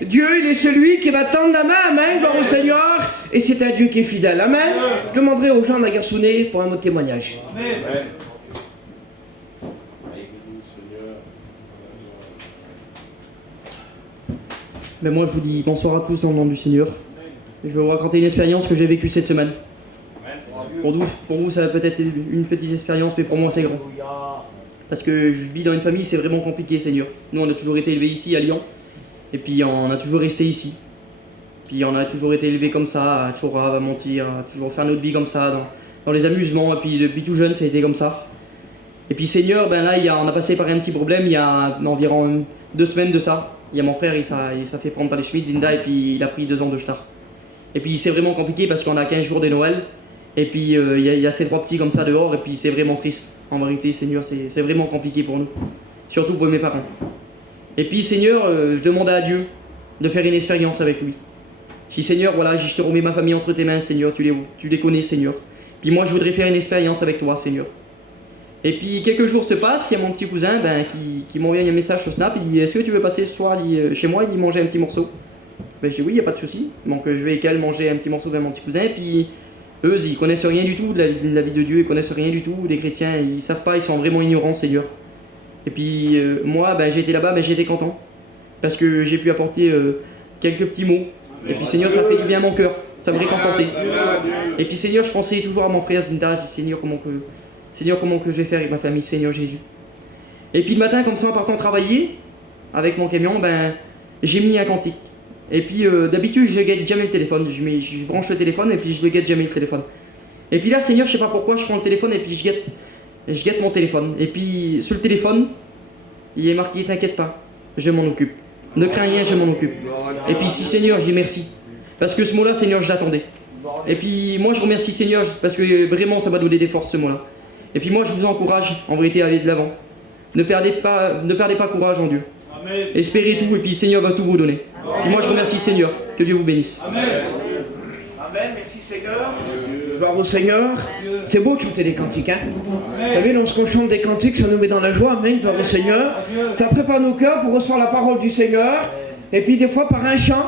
Dieu, il est celui qui va tendre la main. Amen. Gloire au Seigneur. Et c'est un Dieu qui est fidèle. Amen. Je demanderai aux gens d'Aguerçonnet pour un mot de témoignage. Amen. Ben moi, je vous dis bonsoir à tous dans le nom du Seigneur. Je vais vous raconter une expérience que j'ai vécue cette semaine. Pour vous, ça va peut-être être une petite expérience, mais pour moi, c'est grand. Parce que je vis dans une famille, c'est vraiment compliqué, Seigneur. Nous, on a toujours été élevés ici, à Lyon. Et puis, on a toujours resté ici. Puis, on a toujours été élevés comme ça, à toujours mentir, à toujours faire notre vie comme ça, dans les amusements, et puis depuis tout jeune, ça a été comme ça. Et puis Seigneur, ben là, on a passé par un petit problème il y a environ 2 semaines de ça. Il y a mon frère, il s'est fait prendre par les Schmitt, Zinda, et puis il a pris 2 ans de star. Et puis c'est vraiment compliqué parce qu'on a 15 jours de Noël, et puis il y a ces 3 petits comme ça dehors, et puis c'est vraiment triste. En vérité, Seigneur, c'est vraiment compliqué pour nous, surtout pour mes parents. Et puis Seigneur, je demande à Dieu de faire une expérience avec lui. Si Seigneur, voilà, je te remets ma famille entre tes mains, Seigneur, tu les connais, Seigneur. Puis moi, je voudrais faire une expérience avec toi, Seigneur. Et puis quelques jours se passent, il y a mon petit cousin qui m'envoie un message sur Snap, il dit est-ce que tu veux passer ce soir chez moi, il dit manger un petit morceau. Ben je dis oui, il n'y a pas de souci. Donc je vais avec elle manger un petit morceau avec mon petit cousin, et puis eux, ils connaissent rien du tout de la vie de Dieu, ils connaissent rien du tout des chrétiens, ils savent pas, ils sont vraiment ignorants, Seigneur. Et puis moi, ben, j'ai été là-bas, ben, j'étais content, parce que j'ai pu apporter quelques petits mots. Et puis Seigneur, ça fait du bien à mon cœur, ça me réconfortait. Et puis Seigneur, je pensais toujours à mon frère Zinda, je dis Seigneur, comment que je vais faire avec ma famille, Seigneur Jésus. Et puis le matin, comme ça, en partant travailler, avec mon camion, ben, j'ai mis un cantique. Et puis d'habitude, je ne guette jamais le téléphone, je branche le téléphone et puis je ne guette jamais le téléphone. Et puis là, Seigneur, je ne sais pas pourquoi, je prends le téléphone et puis je guette mon téléphone. Et puis sur le téléphone, il est marqué, t'inquiète pas, je m'en occupe. Ne crains rien, je m'en occupe. Et puis si Seigneur, je dis merci. Parce que ce mot-là, Seigneur, je l'attendais. Et puis moi, je remercie Seigneur parce que vraiment, ça m'a donné des forces ce mot-là. Et puis moi, je vous encourage, en vérité, à aller de l'avant. Ne perdez pas courage en Dieu. Amen. Espérez tout et puis Seigneur va tout vous donner. Et moi, je remercie Seigneur. Que Dieu vous bénisse. Amen. Amen. Merci Seigneur. Gloire au Seigneur. C'est beau de chanter des cantiques, hein. Vous savez, lorsqu'on chante des cantiques, ça nous met dans la joie. Amen. Gloire au Seigneur. Ça prépare nos cœurs pour recevoir la parole du Seigneur. Et puis des fois, par un chant,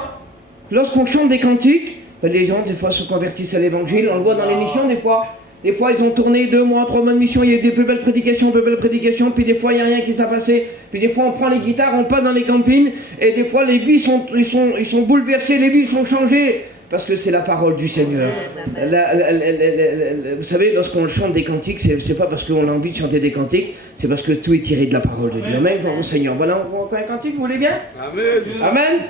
lorsqu'on chante des cantiques, les gens, des fois, se convertissent à l'évangile. On le voit dans l'émission, des fois. Des fois, ils ont tourné 2 mois, 3 mois de mission, il y a eu des plus belles prédications, puis des fois, il n'y a rien qui s'est passé. Puis des fois, on prend les guitares, on passe dans les campings, et des fois, les vies ils sont bouleversées, les vies sont changées. Parce que c'est la parole du Seigneur. Vous savez, lorsqu'on chante des cantiques, c'est pas parce qu'on a envie de chanter des cantiques, c'est parce que tout est tiré de la parole de Dieu. Amen, gloire au Seigneur. Voilà, on chante un cantique, vous voulez bien? Amen. Amen.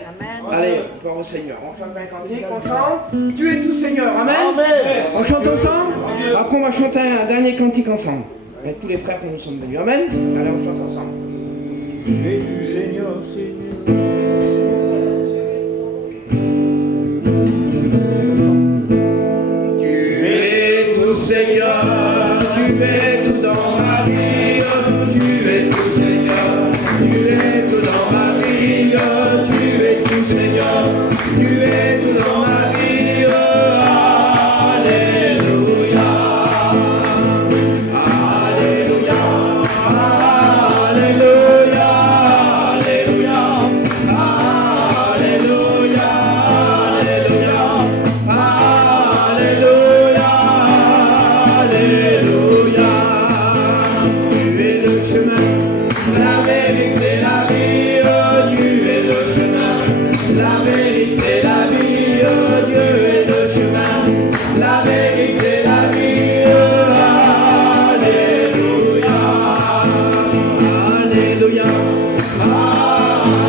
Allez, gloire au Seigneur. On chante un cantique, on chante. Tu es tout Seigneur. Amen. On chante ensemble. Après, on va chanter un dernier cantique ensemble. Avec tous les frères que nous sommes venus. Amen. Allez, on chante ensemble. Tu es du Seigneur, Seigneur. Seigneur, tu es tout dans ma vie, tu es tout Seigneur, tu es tout dans ma vie, tu es tout Seigneur, tu es tout dans ma vie, alléluia, alléluia, alléluia, alléluia, alléluia, alléluia. Alléluia, tu es le chemin, la vérité, la vie, Dieu est le chemin, la vérité, la vie, Dieu est le chemin, la vérité, la vie, alléluia,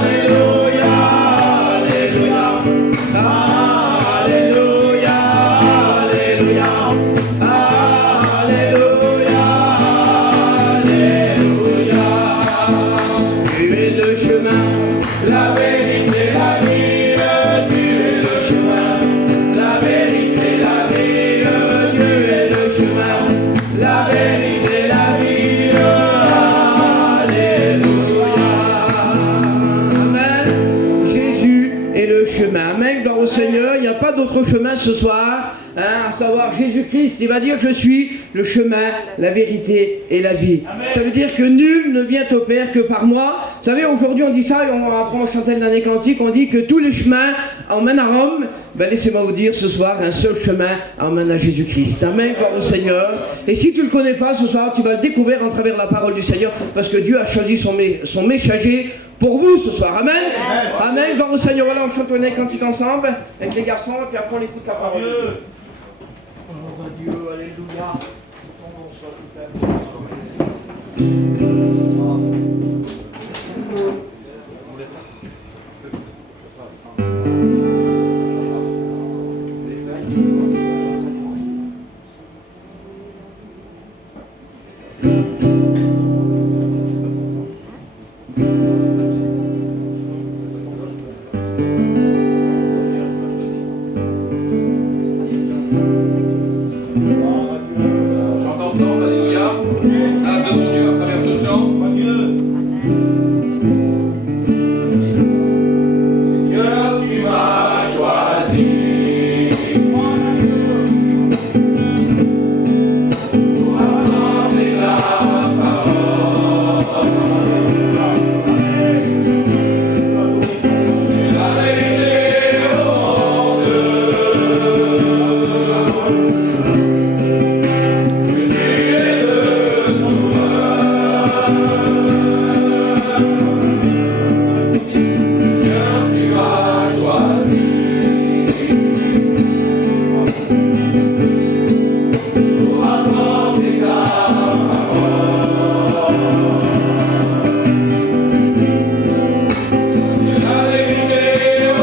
alléluia, alléluia, alléluia, alléluia, alléluia. La vérité, la vie, Dieu est le chemin. La vérité, la vie, Dieu est le chemin. La vérité, la vie, alléluia. Amen. Jésus est le chemin. Amen. Gloire au Seigneur. Il n'y a pas d'autre chemin ce soir. À savoir Jésus-Christ, il va dire je suis le chemin, la vérité et la vie. Amen. Ça veut dire que nul ne vient au Père que par moi. Vous savez, aujourd'hui on dit ça et après on chantait le dernier cantique, on dit que tous les chemins emmènent à Rome. Ben laissez-moi vous dire ce soir, un seul chemin emmène à Jésus-Christ. Amen, gloire au Seigneur. Et si tu ne le connais pas ce soir, tu vas le découvrir en travers la parole du Seigneur, parce que Dieu a choisi son messager pour vous ce soir. Amen. Amen, Amen, gloire au Seigneur. Voilà, on chante le dernier cantique ensemble avec les garçons et puis après on écoute la parole de Dieu. Oh Dieu, alléluia. Ton nom soit tout à Chante ensemble, alléluia. Grâce de mon Dieu à travers ce chant. Seigneur, tu m'as choisi. Pour apporter la parole. Tu l'as révélé au monde. Que tu es le sauveur. Seigneur, tu m'as choisi. Pour apporter ta parole. Tu l'as révélé au monde. Que tu es le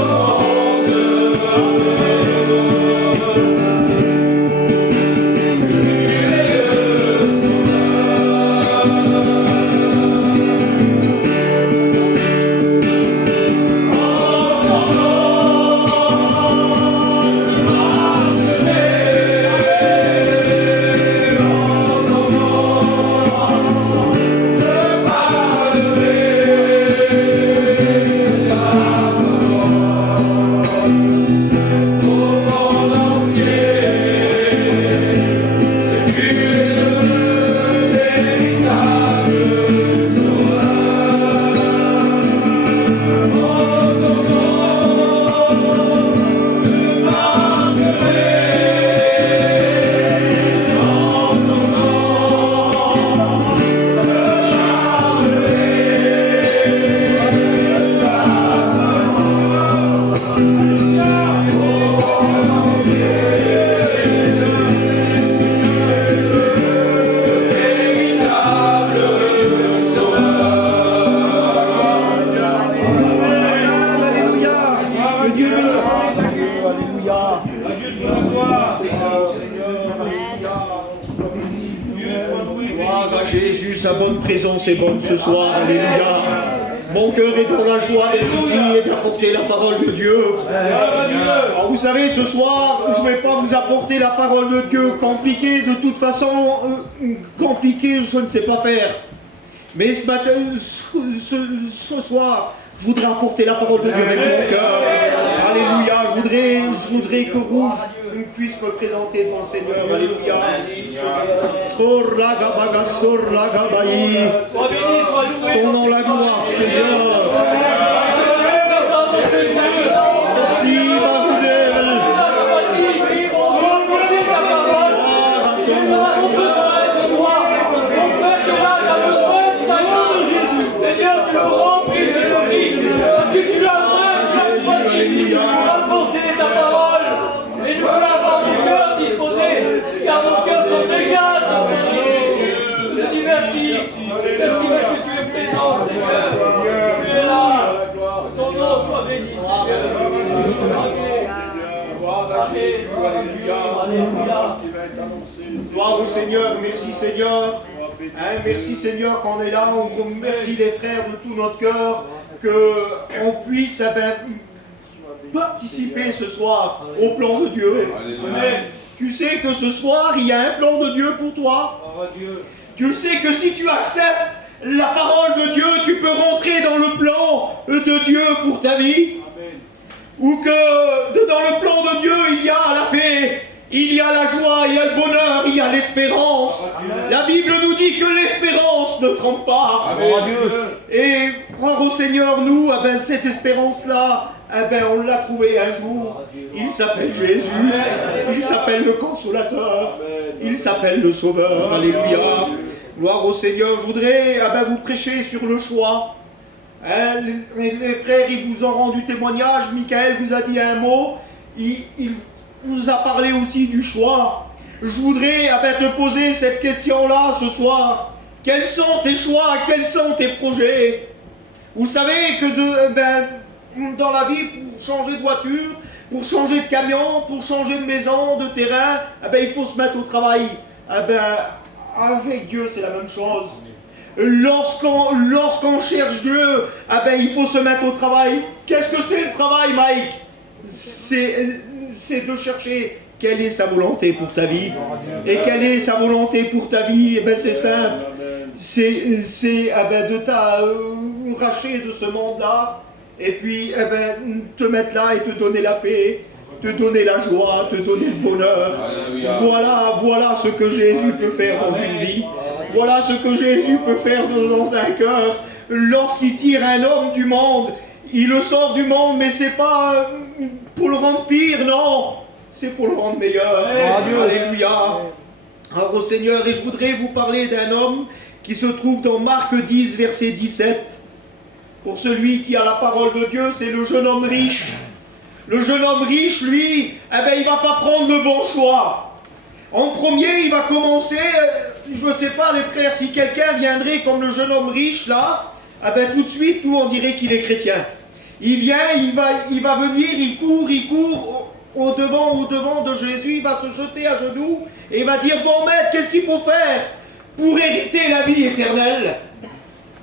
Alléluia. Que Dieu bénisse. Alléluia. Gloire à Jésus, sa bonne présence est bonne ce soir. Alléluia. Mon cœur est dans la joie d'être ici et d'apporter la parole de Dieu. Alors, vous savez, ce soir, je ne vais pas vous apporter la parole de Dieu compliquée. De toute façon, compliquée, je ne sais pas faire. Mais ce matin, ce soir, je voudrais apporter la parole de Dieu avec mon cœur. Alléluia. Je voudrais que Rouge puisse me présenter devant le Seigneur. Alléluia. Ton nom la gloire, Seigneur. Merci, Baroudel. Gloire au Seigneur, merci Seigneur. Hein, merci Seigneur qu'on est là, on vous remercie les frères de tout notre cœur, qu'on puisse participer ce soir au plan de Dieu. Amen. Tu sais que ce soir, il y a un plan de Dieu pour toi. Tu sais que si tu acceptes la parole de Dieu, tu peux rentrer dans le plan de Dieu pour ta vie. Amen. Ou que dans le plan de Dieu, il y a la paix, il y a la joie, il y a le bonheur, il y a l'espérance. La Bible nous dit que l'espérance ne trompe pas. Amen. Et croire au Seigneur, nous, cette espérance-là, on l'a trouvé un jour. Il s'appelle Jésus. Il s'appelle le Consolateur. Il s'appelle le Sauveur. Alléluia. Gloire au Seigneur. Je voudrais vous prêcher sur le choix. Les frères, ils vous ont rendu témoignage. Michael vous a dit un mot. Il vous a parlé aussi du choix. Je voudrais te poser cette question-là ce soir. Quels sont tes choix? Quels sont tes projets? Vous savez que dans la vie, pour changer de voiture, pour changer de camion, pour changer de maison, de terrain, il faut se mettre au travail. Avec Dieu, c'est la même chose. Lorsqu'on cherche Dieu, ah ben, il faut se mettre au travail. Qu'est-ce que c'est le travail, Mike? C'est de chercher quelle est sa volonté pour ta vie. Et quelle est sa volonté pour ta vie? Eh ben, c'est simple. C'est ah ben, de t'arracher de ce monde-là. Et puis, eh ben, te mettre là et te donner la paix, te donner la joie, te donner le bonheur. Voilà ce que Jésus peut faire dans une vie. Voilà ce que Jésus peut faire dans un cœur. Lorsqu'il tire un homme du monde, il le sort du monde, mais c'est pas pour le rendre pire, non. C'est pour le rendre meilleur. Alléluia. Alors au Seigneur, et je voudrais vous parler d'un homme qui se trouve dans Marc 10, verset 17. Pour celui qui a la parole de Dieu, c'est le jeune homme riche. Le jeune homme riche, lui, eh ben, il ne va pas prendre le bon choix. En premier, il va commencer, je ne sais pas les frères, si quelqu'un viendrait comme le jeune homme riche, là, eh ben, tout de suite, nous, on dirait qu'il est chrétien. Il vient, il va venir, il court au devant de Jésus, il va se jeter à genoux, et il va dire, bon maître, qu'est-ce qu'il faut faire pour hériter la vie éternelle?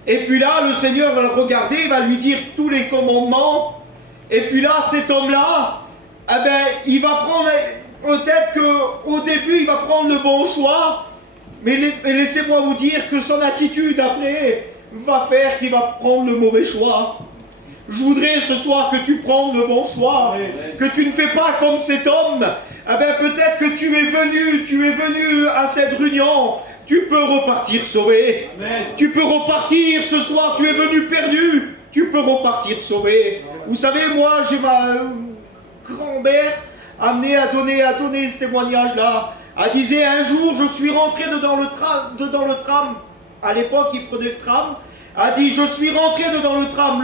Et puis là, le Seigneur va le regarder, il va lui dire tous les commandements. Et puis là, cet homme-là, eh ben, il va prendre, peut-être qu'au début, il va prendre le bon choix, mais laissez-moi vous dire que son attitude après va faire qu'il va prendre le mauvais choix. Je voudrais ce soir que tu prennes le bon choix, que tu ne fais pas comme cet homme. Eh ben, peut-être que tu es venu à cette réunion. Tu peux repartir sauvé. Amen. Tu peux repartir ce soir. Tu es venu perdu. Tu peux repartir sauvé. Vous savez, moi, j'ai ma grand-mère amenée à donner ce témoignage-là. Elle disait, un jour, je suis rentré dedans le tram. À l'époque, il prenait le tram. Elle dit, je suis rentré dedans le tram.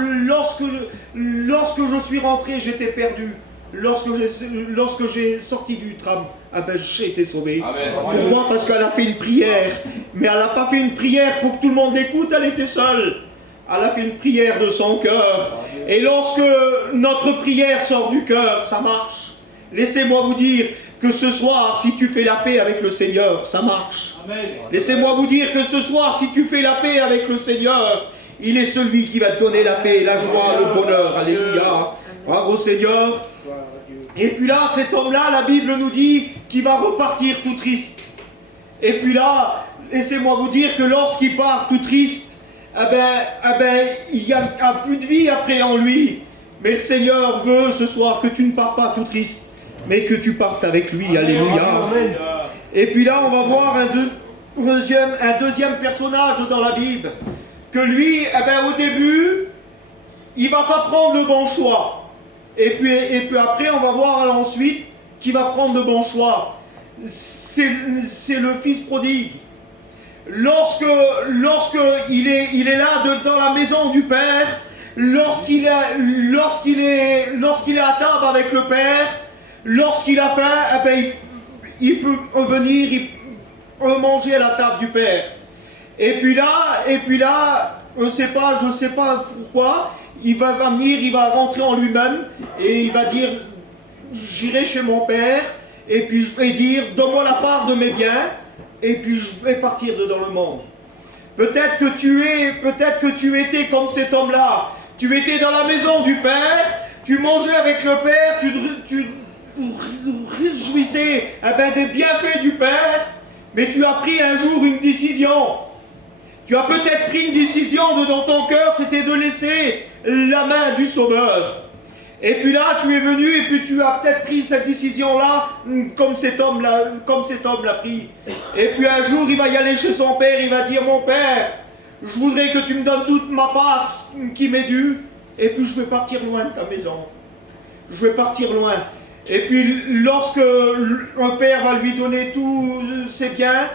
Lorsque je suis rentré, j'étais perdu. Lorsque j'ai sorti du tram, ah ben, j'ai été sauvé. Amen. Pourquoi? Parce qu'elle a fait une prière. Mais elle n'a pas fait une prière pour que tout le monde l'écoute, elle était seule. Elle a fait une prière de son cœur. Et lorsque notre prière sort du cœur, ça marche. Laissez-moi vous dire que ce soir, si tu fais la paix avec le Seigneur, ça marche. Laissez-moi vous dire que ce soir, si tu fais la paix avec le Seigneur, il est celui qui va te donner la paix, la joie, le bonheur. Alléluia. Bravo Seigneur. Et puis là, cet homme-là, la Bible nous dit qu'il va repartir tout triste. Et puis là, laissez-moi vous dire que lorsqu'il part tout triste, il n'y a plus de vie après en lui. Mais le Seigneur veut ce soir que tu ne pars pas tout triste, mais que tu partes avec lui. Alléluia. Amen. Et puis là, on va voir un deuxième personnage dans la Bible. Que lui, au début, il ne va pas prendre le bon choix. Et puis après, on va voir ensuite qui va prendre le bon choix. C'est le fils prodigue. Lorsque il est là dans la maison du Père, lorsqu'il est à table avec le Père, lorsqu'il a faim, il peut venir, il peut manger à la table du Père. Et puis là, je ne sais pas pourquoi. Il va venir, il va rentrer en lui-même et il va dire, j'irai chez mon père et puis je vais dire, donne-moi la part de mes biens et puis je vais partir dans le monde. Peut-être que tu étais comme cet homme-là. Tu étais dans la maison du Père, tu mangeais avec le Père, tu réjouissais des bienfaits du Père, mais tu as pris un jour une décision. Tu as peut-être pris une décision dans ton cœur, c'était de laisser la main du Sauveur. Et puis là, tu es venu et puis tu as peut-être pris cette décision-là comme cet homme l'a pris. Et puis un jour, il va y aller chez son père, il va dire, mon père, je voudrais que tu me donnes toute ma part qui m'est due. Et puis je vais partir loin de ta maison. Je vais partir loin. Et puis lorsque un père va lui donner tous ses biens,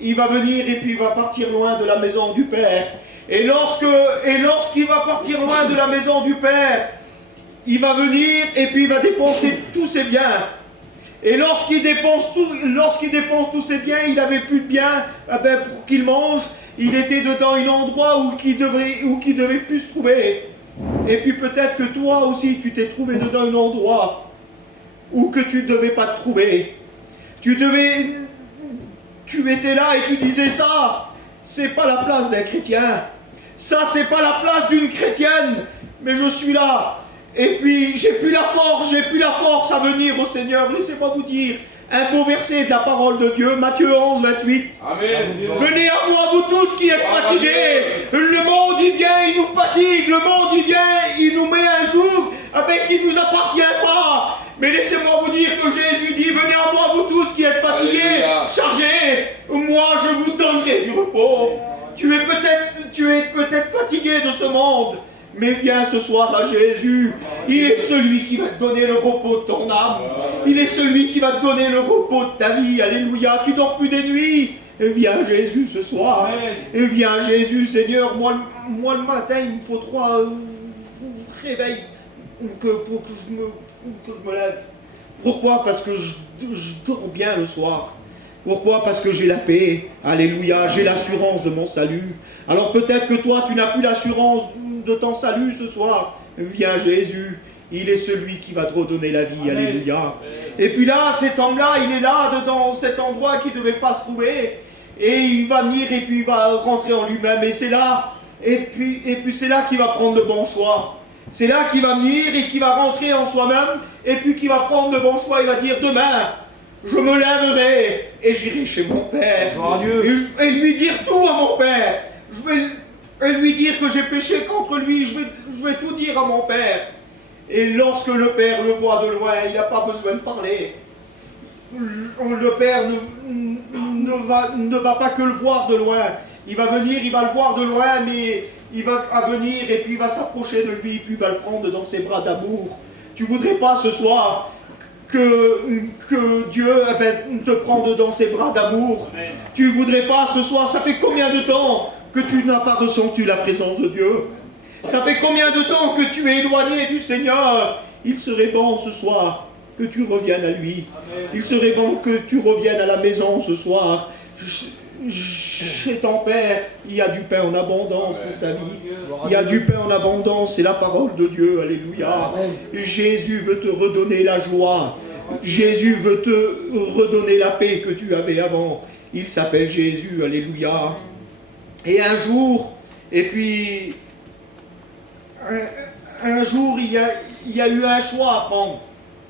il va venir et puis il va partir loin de la maison du Père. Et lorsqu'il va partir loin de la maison du Père, il va venir et puis il va dépenser tous ses biens. Et lorsqu'il dépense tous ses biens, il n'avait plus de biens pour qu'il mange. Il était dans un endroit où il devait plus se trouver. Et puis peut-être que toi aussi, tu t'es trouvé dans un endroit où que tu ne devais pas te trouver. Tu étais là et tu disais ça c'est pas la place d'un chrétien. Ça, c'est pas la place d'une chrétienne. Mais je suis là. Et puis, j'ai plus la force à venir au Seigneur. Laissez-moi vous dire un beau verset de la parole de Dieu, Matthieu 11, 28. Amen. Venez à moi, vous tous qui êtes fatigués. Le monde, il vient, il nous fatigue. Le monde, il vient, il nous met un joug avec qui ne nous appartient pas. Mais laissez-moi vous dire que Jésus dit, venez à moi, vous tous qui êtes fatigués, Alléluia. chargés. Moi, je vous donnerai du repos. Tu es peut-être fatigué de ce monde. Mais viens ce soir à Jésus. Il est celui qui va te donner le repos de ton âme. Il est celui qui va te donner le repos de ta vie. Alléluia. Tu dors plus des nuits. Et viens Jésus ce soir. Et viens Jésus, Seigneur. Moi le matin, il me faut 3 réveils pour que je me lève. Pourquoi? Parce que je dors bien le soir. Pourquoi? Parce que j'ai la paix. Alléluia. J'ai l'assurance de mon salut. Alors peut-être que toi, tu n'as plus l'assurance de ton salut ce soir. Viens Jésus. Il est celui qui va te redonner la vie. Alléluia. Et puis là, cet homme-là, il est là, dans cet endroit qui ne devait pas se trouver. Et il va venir et puis il va rentrer en lui-même. Et c'est là, et puis c'est là qu'il va prendre le bon choix. C'est là qu'il va venir et qu'il va rentrer en soi-même. Et puis qu'il va prendre le bon choix. Il va dire, demain, je me lèverai et j'irai chez mon Père. Et lui dire tout à mon Père. Je vais lui dire que j'ai péché contre lui. Je vais tout dire à mon Père. Et lorsque le Père le voit de loin, il n'a pas besoin de parler. Le Père ne va pas que le voir de loin. Il va venir, il va le voir de loin, mais il va venir et puis il va s'approcher de lui, puis il va le prendre dans ses bras d'amour. Tu voudrais pas ce soir que Dieu te prenne dans ses bras d'amour? Tu voudrais pas ce soir? Ça fait combien de temps que tu n'as pas ressenti la présence de Dieu? Ça fait combien de temps que tu es éloigné du Seigneur? Il serait bon ce soir que tu reviennes à lui. Il serait bon que tu reviennes à la maison ce soir. Chez ton Père, il y a du pain en abondance pour ta vie. Il y a du pain en abondance, c'est la parole de Dieu. Alléluia. Jésus veut te redonner la joie. Jésus veut te redonner la paix que tu avais avant. Il s'appelle Jésus. Alléluia. Et un jour, un jour, il y a eu un choix à prendre.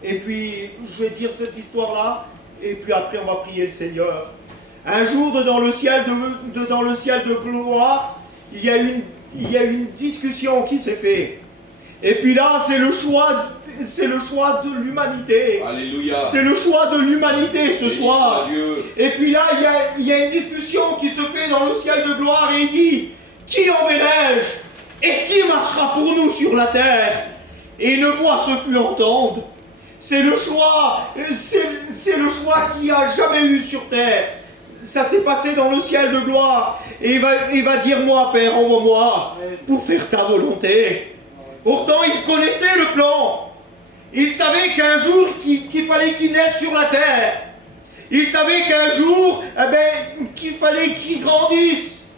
Et puis, je vais dire cette histoire-là, et puis après, on va prier le Seigneur. Un jour, dans le ciel de gloire, il y a eu une discussion qui s'est faite. Et puis là, c'est le choix de l'humanité. Alléluia. C'est le choix de l'humanité ce soir. Et puis là, il y a une discussion qui se fait dans le ciel de gloire et il dit, qui enverrai-je? Et qui marchera pour nous sur la terre? Et une voix se fut entendre. C'est le choix qu'il n'y a jamais eu sur terre. Ça s'est passé dans le ciel de gloire. Et il va dire, moi, Père, envoie-moi pour faire ta volonté. Pourtant, il connaissait le plan. Il savait qu'un jour, qu'il fallait qu'il naisse sur la terre. Il savait qu'un jour, qu'il fallait qu'il grandisse.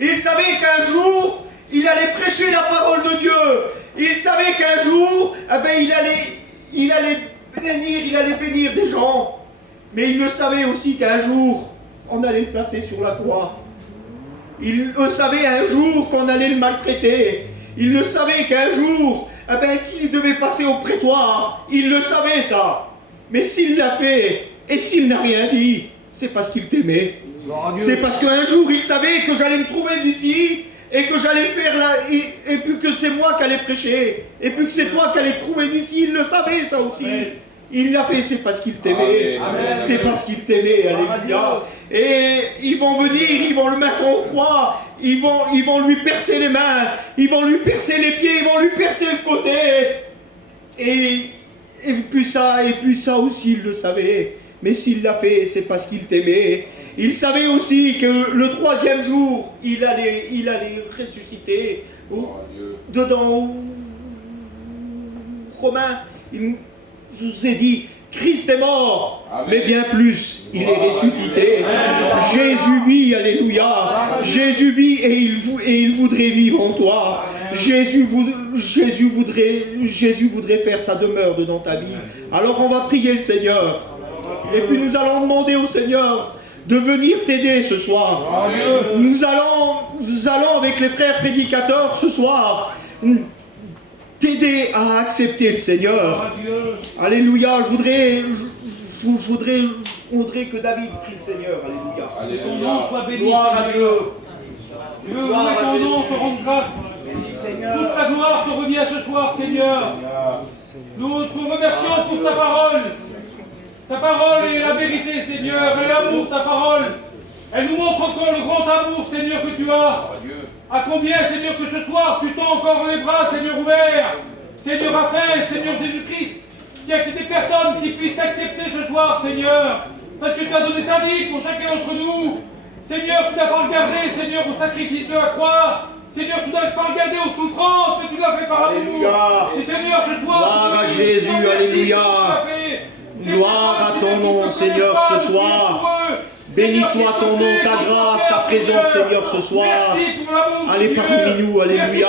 Il savait qu'un jour, il allait prêcher la parole de Dieu. Il savait qu'un jour, il allait bénir des gens. Mais il le savait aussi qu'un jour, on allait le placer sur la croix. Il le savait un jour qu'on allait le maltraiter. Il le savait qu'un jour, qu'il devait passer au prétoire. Il le savait ça. Mais s'il l'a fait, et s'il n'a rien dit, c'est parce qu'il t'aimait. C'est parce qu'un jour, il savait que j'allais me trouver ici, et que j'allais faire et puis que c'est moi qui allais prêcher, et puis que c'est toi qui allais te trouver ici. Il le savait ça aussi. Amen. Il l'a fait, c'est parce qu'il t'aimait. C'est parce qu'il t'aimait. Alléluia. Et ils vont venir, ils vont le mettre en croix, ils vont lui percer les mains, ils vont lui percer les pieds, ils vont lui percer le côté. Et puis ça aussi, il le savait. Mais s'il l'a fait, c'est parce qu'il t'aimait. Il savait aussi que le 3e jour, il allait ressusciter. Dedans Romains, je vous ai dit, Christ est mort, amen. Mais bien plus, il est ressuscité. Amen. Jésus vit, alléluia. Amen. Jésus vit et il voudrait vivre en toi. Jésus voudrait faire sa demeure dans ta vie. Alors on va prier le Seigneur. Et puis nous allons demander au Seigneur de venir t'aider ce soir. Nous allons avec les frères prédicateurs ce soir t'aider à accepter le Seigneur. Alléluia. Je voudrais que David prie le Seigneur. Alléluia. Que ton nom soit béni. Gloire à Dieu. Dieu, louer ton nom, te rendre grâce. Toute la gloire te revient ce soir, Seigneur. Nous te remercions pour ta parole. Ta parole est la vérité, Seigneur, et l'amour, ta parole. Elle nous montre encore le grand amour, Seigneur, que tu as. À combien, Seigneur, que ce soir, tu tends encore les bras, Seigneur, ouverts. Seigneur, afin, Seigneur Jésus-Christ, qu'il y ait des personnes qui puissent t'accepter ce soir, Seigneur. Parce que tu as donné ta vie pour chacun d'entre nous. Seigneur, tu n'as pas regardé, Seigneur, au sacrifice de la croix. Seigneur, tu n'as pas regardé aux souffrances, mais tu l'as fait par amour. Et Seigneur, ce soir, gloire à Jésus, alléluia. Gloire à ton nom, Seigneur, ce soir. Béni soit ton nom, ta grâce, ta présence, Seigneur, ce soir. Allez parmi nous, alléluia.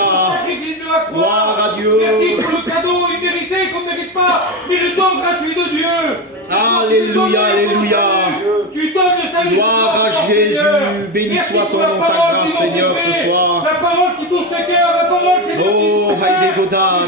Gloire à Dieu. Merci pour le cadeau immérité qu'on ne mérite pas, mais le don gratuit de Dieu. Alléluia, alléluia. Tu donnes le salut. Gloire à Jésus. Béni soit ton nom, ta grâce, Seigneur, ce soir. La parole qui touche le cœur, la parole, Seigneur. Oh, Haïdé Godat.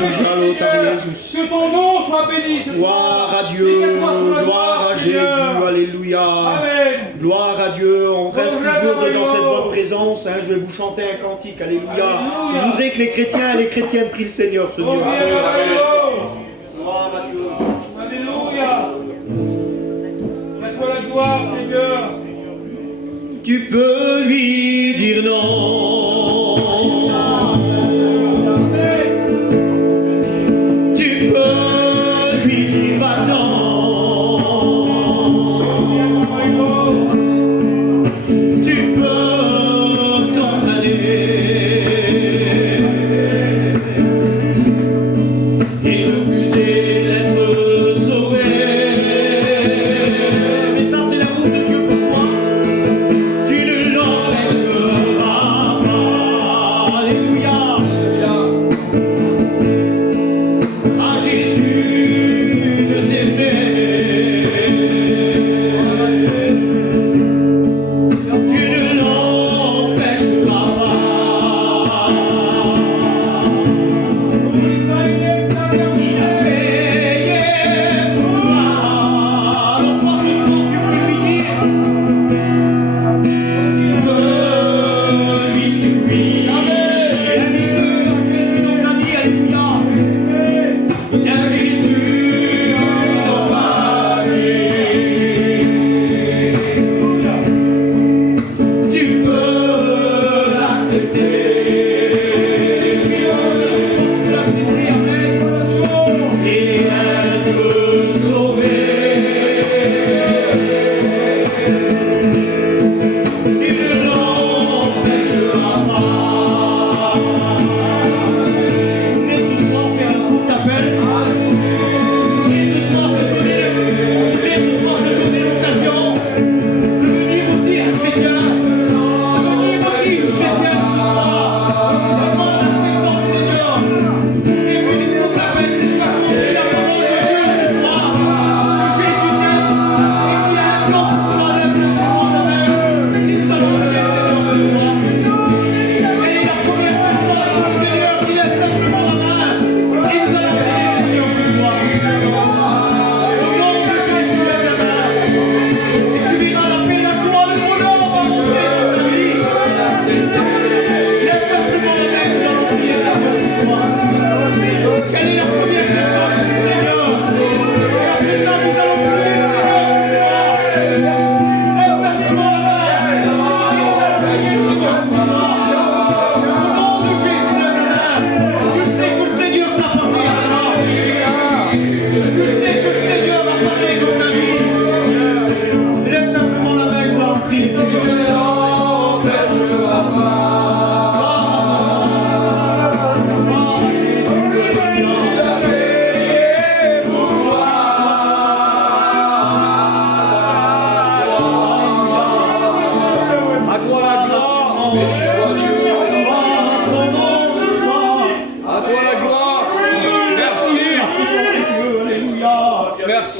Que ton nom soit béni. Gloire à Dieu. Gloire à Jésus. Alléluia. Amen. Gloire à Dieu. On reste toujours dans cette bonne présence. Je vais vous chanter un cantique. Alléluia. Je voudrais que les chrétiens et les chrétiennes prient le Seigneur ce Dieu. Gloire à Dieu. Alléluia. Que soit la gloire, Seigneur. Tu peux lui dire non. Tu peux lui dire va-t'en. Tu peux t'en aller et refuser d'être sauvé. Mais ça, c'est l'amour de Dieu pour toi. Tu ne l'empêcheras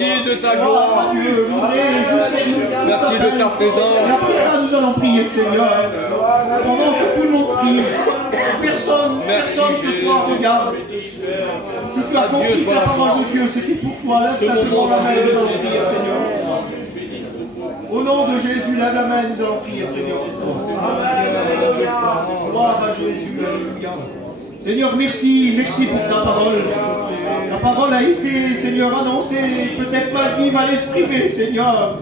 Merci de ta Gloire gloire. à Dieu, je voudrais juste Merci de ta présence. Et après ça, nous allons prier le Seigneur. Pendant que tout le monde prie, personne ce soir regarde. Si tu as compris que la parole de Dieu, c'était pour toi, lève simplement la main et nous allons prier le Seigneur. Au nom de Jésus, lève la main et nous allons prier le Seigneur. Gloire à Jésus, alléluia. Seigneur, merci pour ta parole. Ta parole a été, Seigneur, annoncée, peut-être mal dit, mal exprimée, Seigneur.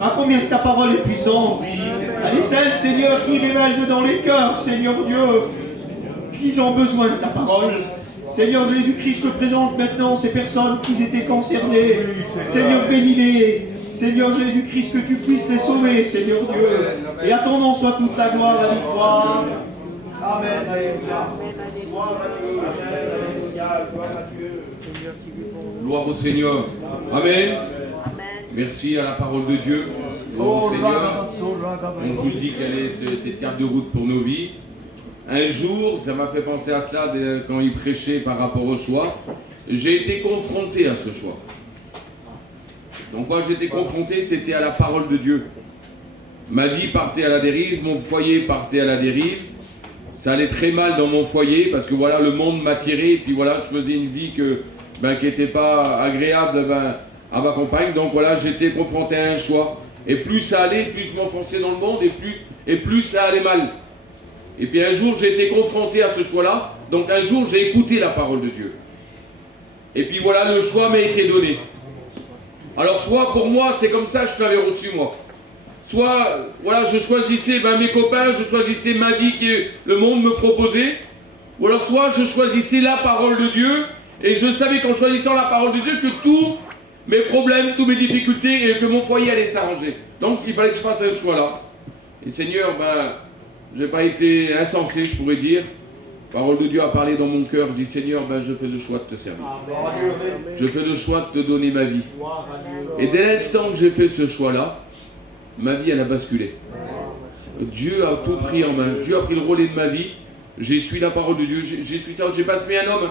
À combien ta parole est puissante. Elle est celle, Seigneur, qui révèle dans les cœurs, Seigneur Dieu, qu'ils ont besoin de ta parole. Seigneur Jésus-Christ, je te présente maintenant ces personnes qui étaient concernées. Seigneur, bénis-les. Seigneur Jésus-Christ, que tu puisses les sauver, Seigneur Dieu. Et à ton nom soit toute la gloire, la victoire. Amen. Alléluia. Gloire à Dieu. Alléluia. Gloire à Dieu. Gloire au Seigneur. Amen. Merci à la parole de Dieu. Gloire au Seigneur. On vous dit quelle est cette carte de route pour nos vies. Un jour, ça m'a fait penser à cela quand il prêchait par rapport au choix. J'ai été confronté à ce choix. Donc quand j'étais confronté, c'était à la parole de Dieu. Ma vie partait à la dérive, mon foyer partait à la dérive. Ça allait très mal dans mon foyer parce que voilà, le monde m'attirait et puis voilà, je faisais une vie qui n'était pas agréable à ma compagne. Donc voilà, j'étais confronté à un choix. Et plus ça allait, plus je m'enfonçais dans le monde et plus ça allait mal. Et puis un jour, j'ai été confronté à ce choix-là. Donc un jour, j'ai écouté la parole de Dieu. Et puis voilà, le choix m'a été donné. Alors soit pour moi, c'est comme ça que je l'avais reçu moi. Soit, voilà, je choisissais mes copains, je choisissais ma vie que le monde me proposait. Ou alors soit je choisissais la parole de Dieu. Et je savais qu'en choisissant la parole de Dieu que tous mes problèmes, toutes mes difficultés et que mon foyer allait s'arranger. Donc il fallait que je fasse un choix là. Et Seigneur, je n'ai pas été insensé, je pourrais dire. La parole de Dieu a parlé dans mon cœur. Je dis Seigneur, je fais le choix de te servir. Je fais le choix de te donner ma vie. Et dès l'instant que j'ai fait ce choix-là, ma vie elle a basculé. Dieu a tout pris en main. Dieu a pris le relais de ma vie. J'ai suivi la parole de Dieu. J'ai suivi ça. J'ai pas suivi un homme.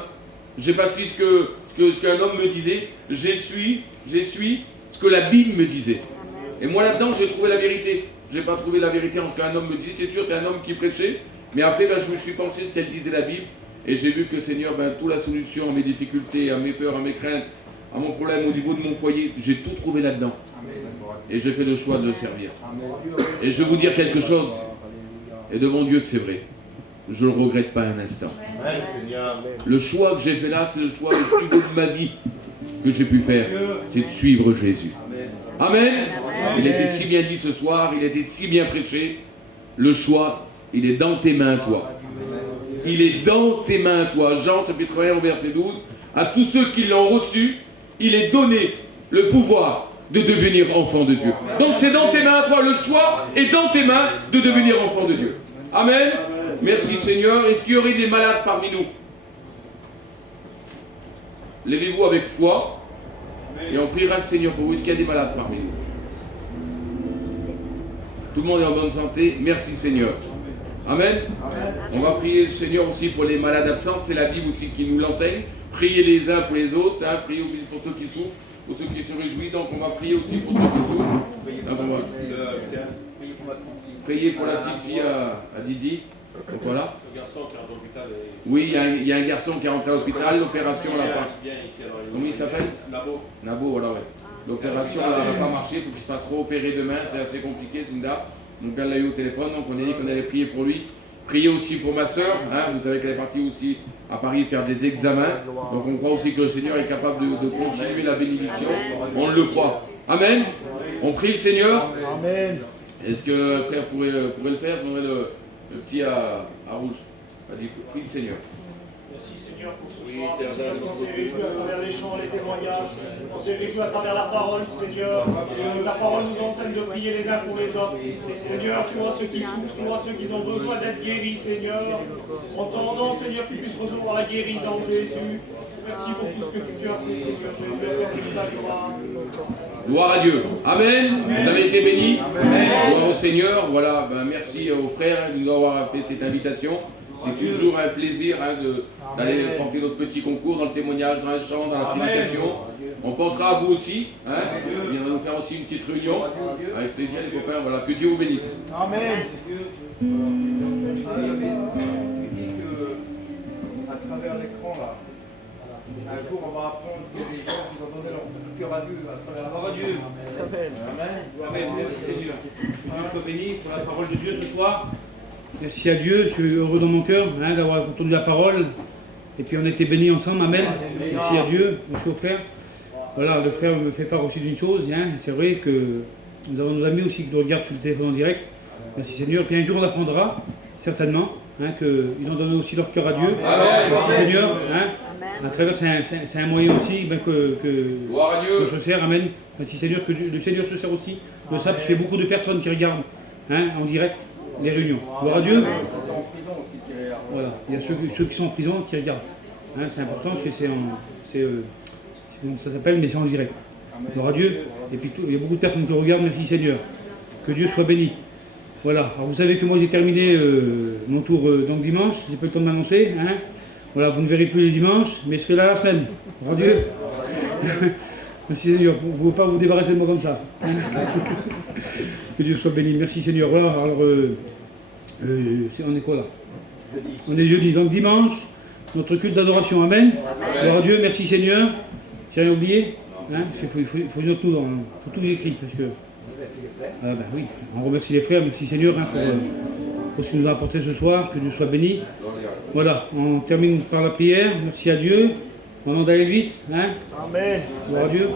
J'ai pas suivi ce qu'un homme me disait. J'ai suivi ce que la Bible me disait. Et moi là-dedans, j'ai trouvé la vérité. J'ai pas trouvé la vérité en ce qu'un homme me disait. C'est sûr, c'est un homme qui prêchait. Mais après, je me suis pensé ce qu'elle disait la Bible. Et j'ai vu que Seigneur, toute la solution à mes difficultés, à mes peurs, à mes craintes, à mon problème au niveau de mon foyer, j'ai tout trouvé là-dedans. Et j'ai fait le choix de le servir. Et je vais vous dire quelque chose. Et devant Dieu que c'est vrai. Je ne le regrette pas un instant. Le choix que j'ai fait là, c'est le choix le plus beau de ma vie que j'ai pu faire. C'est de suivre Jésus. Amen. Il était si bien dit ce soir, il était si bien prêché. Le choix, il est dans tes mains, toi. Il est dans tes mains, toi. Jean chapitre 1 au verset 12. À tous ceux qui l'ont reçu, il est donné le pouvoir de devenir enfant de Dieu. Donc c'est dans tes mains, toi. Le choix est dans tes mains de devenir enfant de Dieu. Amen. Merci Seigneur. Est-ce qu'il y aurait des malades parmi nous? Levez-vous avec foi et on priera le Seigneur pour vous. Est-ce qu'il y a des malades parmi nous? Tout le monde est en bonne santé. Merci Seigneur. Amen. On va prier le Seigneur aussi pour les malades absents. C'est la Bible aussi qui nous l'enseigne. Priez les uns pour les autres. Priez pour ceux qui souffrent, pour ceux qui se réjouissent. Donc on va prier aussi pour ceux qui souffrent. Donc, on va prier pour la petite fille à Didi. Donc voilà. Le garçon qui est rentré à l'hôpital. Oui, il y a un garçon qui est rentré à l'hôpital. L'opération n'a pas. Comment il s'appelle? Nabo, voilà, ouais. L'opération n'a pas marché. Il faut qu'il se fasse réopérer demain. C'est assez compliqué, Zinda. Donc elle l'a eu au téléphone. Donc on a dit qu'on allait prier pour lui. Priez aussi pour ma soeur. Vous savez qu'elle est partie aussi à Paris faire des examens. Donc on croit aussi que le Seigneur est capable de continuer la bénédiction. On le croit. Amen. On prie le Seigneur. Amen. Est-ce que frère pourrait le faire? On aurait le petit à rouge. Prie le Seigneur. Merci Seigneur pour ce soir. Merci parce qu'on s'est réjouis à travers les chants, les témoignages. On s'est réjouis à travers la parole, Seigneur. La parole nous enseigne de prier les uns pour les autres. Seigneur, tu vois ceux qui souffrent, tu vois ceux qui ont besoin d'être guéris, Seigneur. En attendant, Seigneur, qu'ils puissent recevoir la guérison, Jésus. Merci pour tout ce que tu as fait, Seigneur. Gloire à Dieu. Amen. Vous avez été bénis. Gloire au Seigneur. Voilà, merci aux frères de nous avoir fait cette invitation. C'est toujours un plaisir d'aller porter notre petit concours dans le témoignage, dans le chant, dans la prédication. On pensera à vous aussi. Hein. On viendra nous faire aussi une petite réunion. Avec plaisir les copains. Voilà, que Dieu vous bénisse. Amen. Tu dis que à travers l'écran là, un jour on va apprendre qu'il y a des gens qui vont donner leur cœur à Dieu à travers la parole de Dieu. Amen. Amen. Merci Seigneur. Que Dieu soit béni pour la parole de Dieu ce soir. Merci à Dieu, je suis heureux dans mon cœur d'avoir entendu la parole. Et puis on a été bénis ensemble, amen. Merci à Dieu, merci au frère. Voilà, le frère me fait part aussi d'une chose. C'est vrai que nous avons nos amis aussi qui nous regardent sur le téléphone en direct. Merci Seigneur. Puis un jour on apprendra, certainement, qu'ils ont donné aussi leur cœur à Dieu. Amen. Merci Seigneur. À travers, c'est un moyen aussi Gloire à Dieu. se sert. Amen. Merci Seigneur, que le Seigneur se sert aussi de ça, parce qu'il y a beaucoup de personnes qui regardent en direct les réunions. Gloire à Dieu. Voilà, il y a ceux qui sont en prison qui regardent. C'est important parce que ça s'appelle, mais c'est en direct. Gloire à Dieu. Et puis il y a beaucoup de personnes qui regardent. Merci Seigneur. Que Dieu soit béni. Voilà. Alors vous savez que moi j'ai terminé mon tour donc dimanche. J'ai pas eu le temps de m'annoncer. Voilà, vous ne verrez plus les dimanches, mais je serai là la semaine. Gloire à Dieu. Merci Seigneur. Vous ne pouvez pas vous débarrasser de moi comme ça. Que Dieu soit béni. Merci Seigneur. Voilà. Alors on est quoi là? On est jeudi. Donc dimanche, notre culte d'adoration. Amen. Gloire à Dieu. Merci Seigneur. J'ai rien oublié. Il faut une autre nous faut tout écrit parce que. Oui, on remercie les frères, merci Seigneur pour ce qu'il nous a apporté ce soir, que Dieu soit béni. Voilà, on termine par la prière, merci à Dieu. Au nom d'Elvis, Amen. Gloire à Dieu.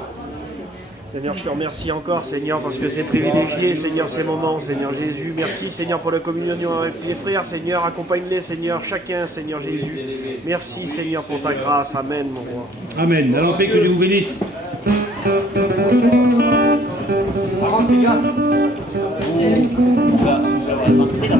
Seigneur, je te remercie encore, Seigneur, parce que c'est privilégié, Seigneur, ces moments, Seigneur Jésus. Merci, Seigneur, pour la communion avec les frères, Seigneur. Accompagne-les, Seigneur, chacun, Seigneur Jésus. Merci, Seigneur, pour ta grâce. Amen, mon roi. Amen. Allons, paix, que Dieu vous bénisse. Par contre, les gars, vous allez rentrer là.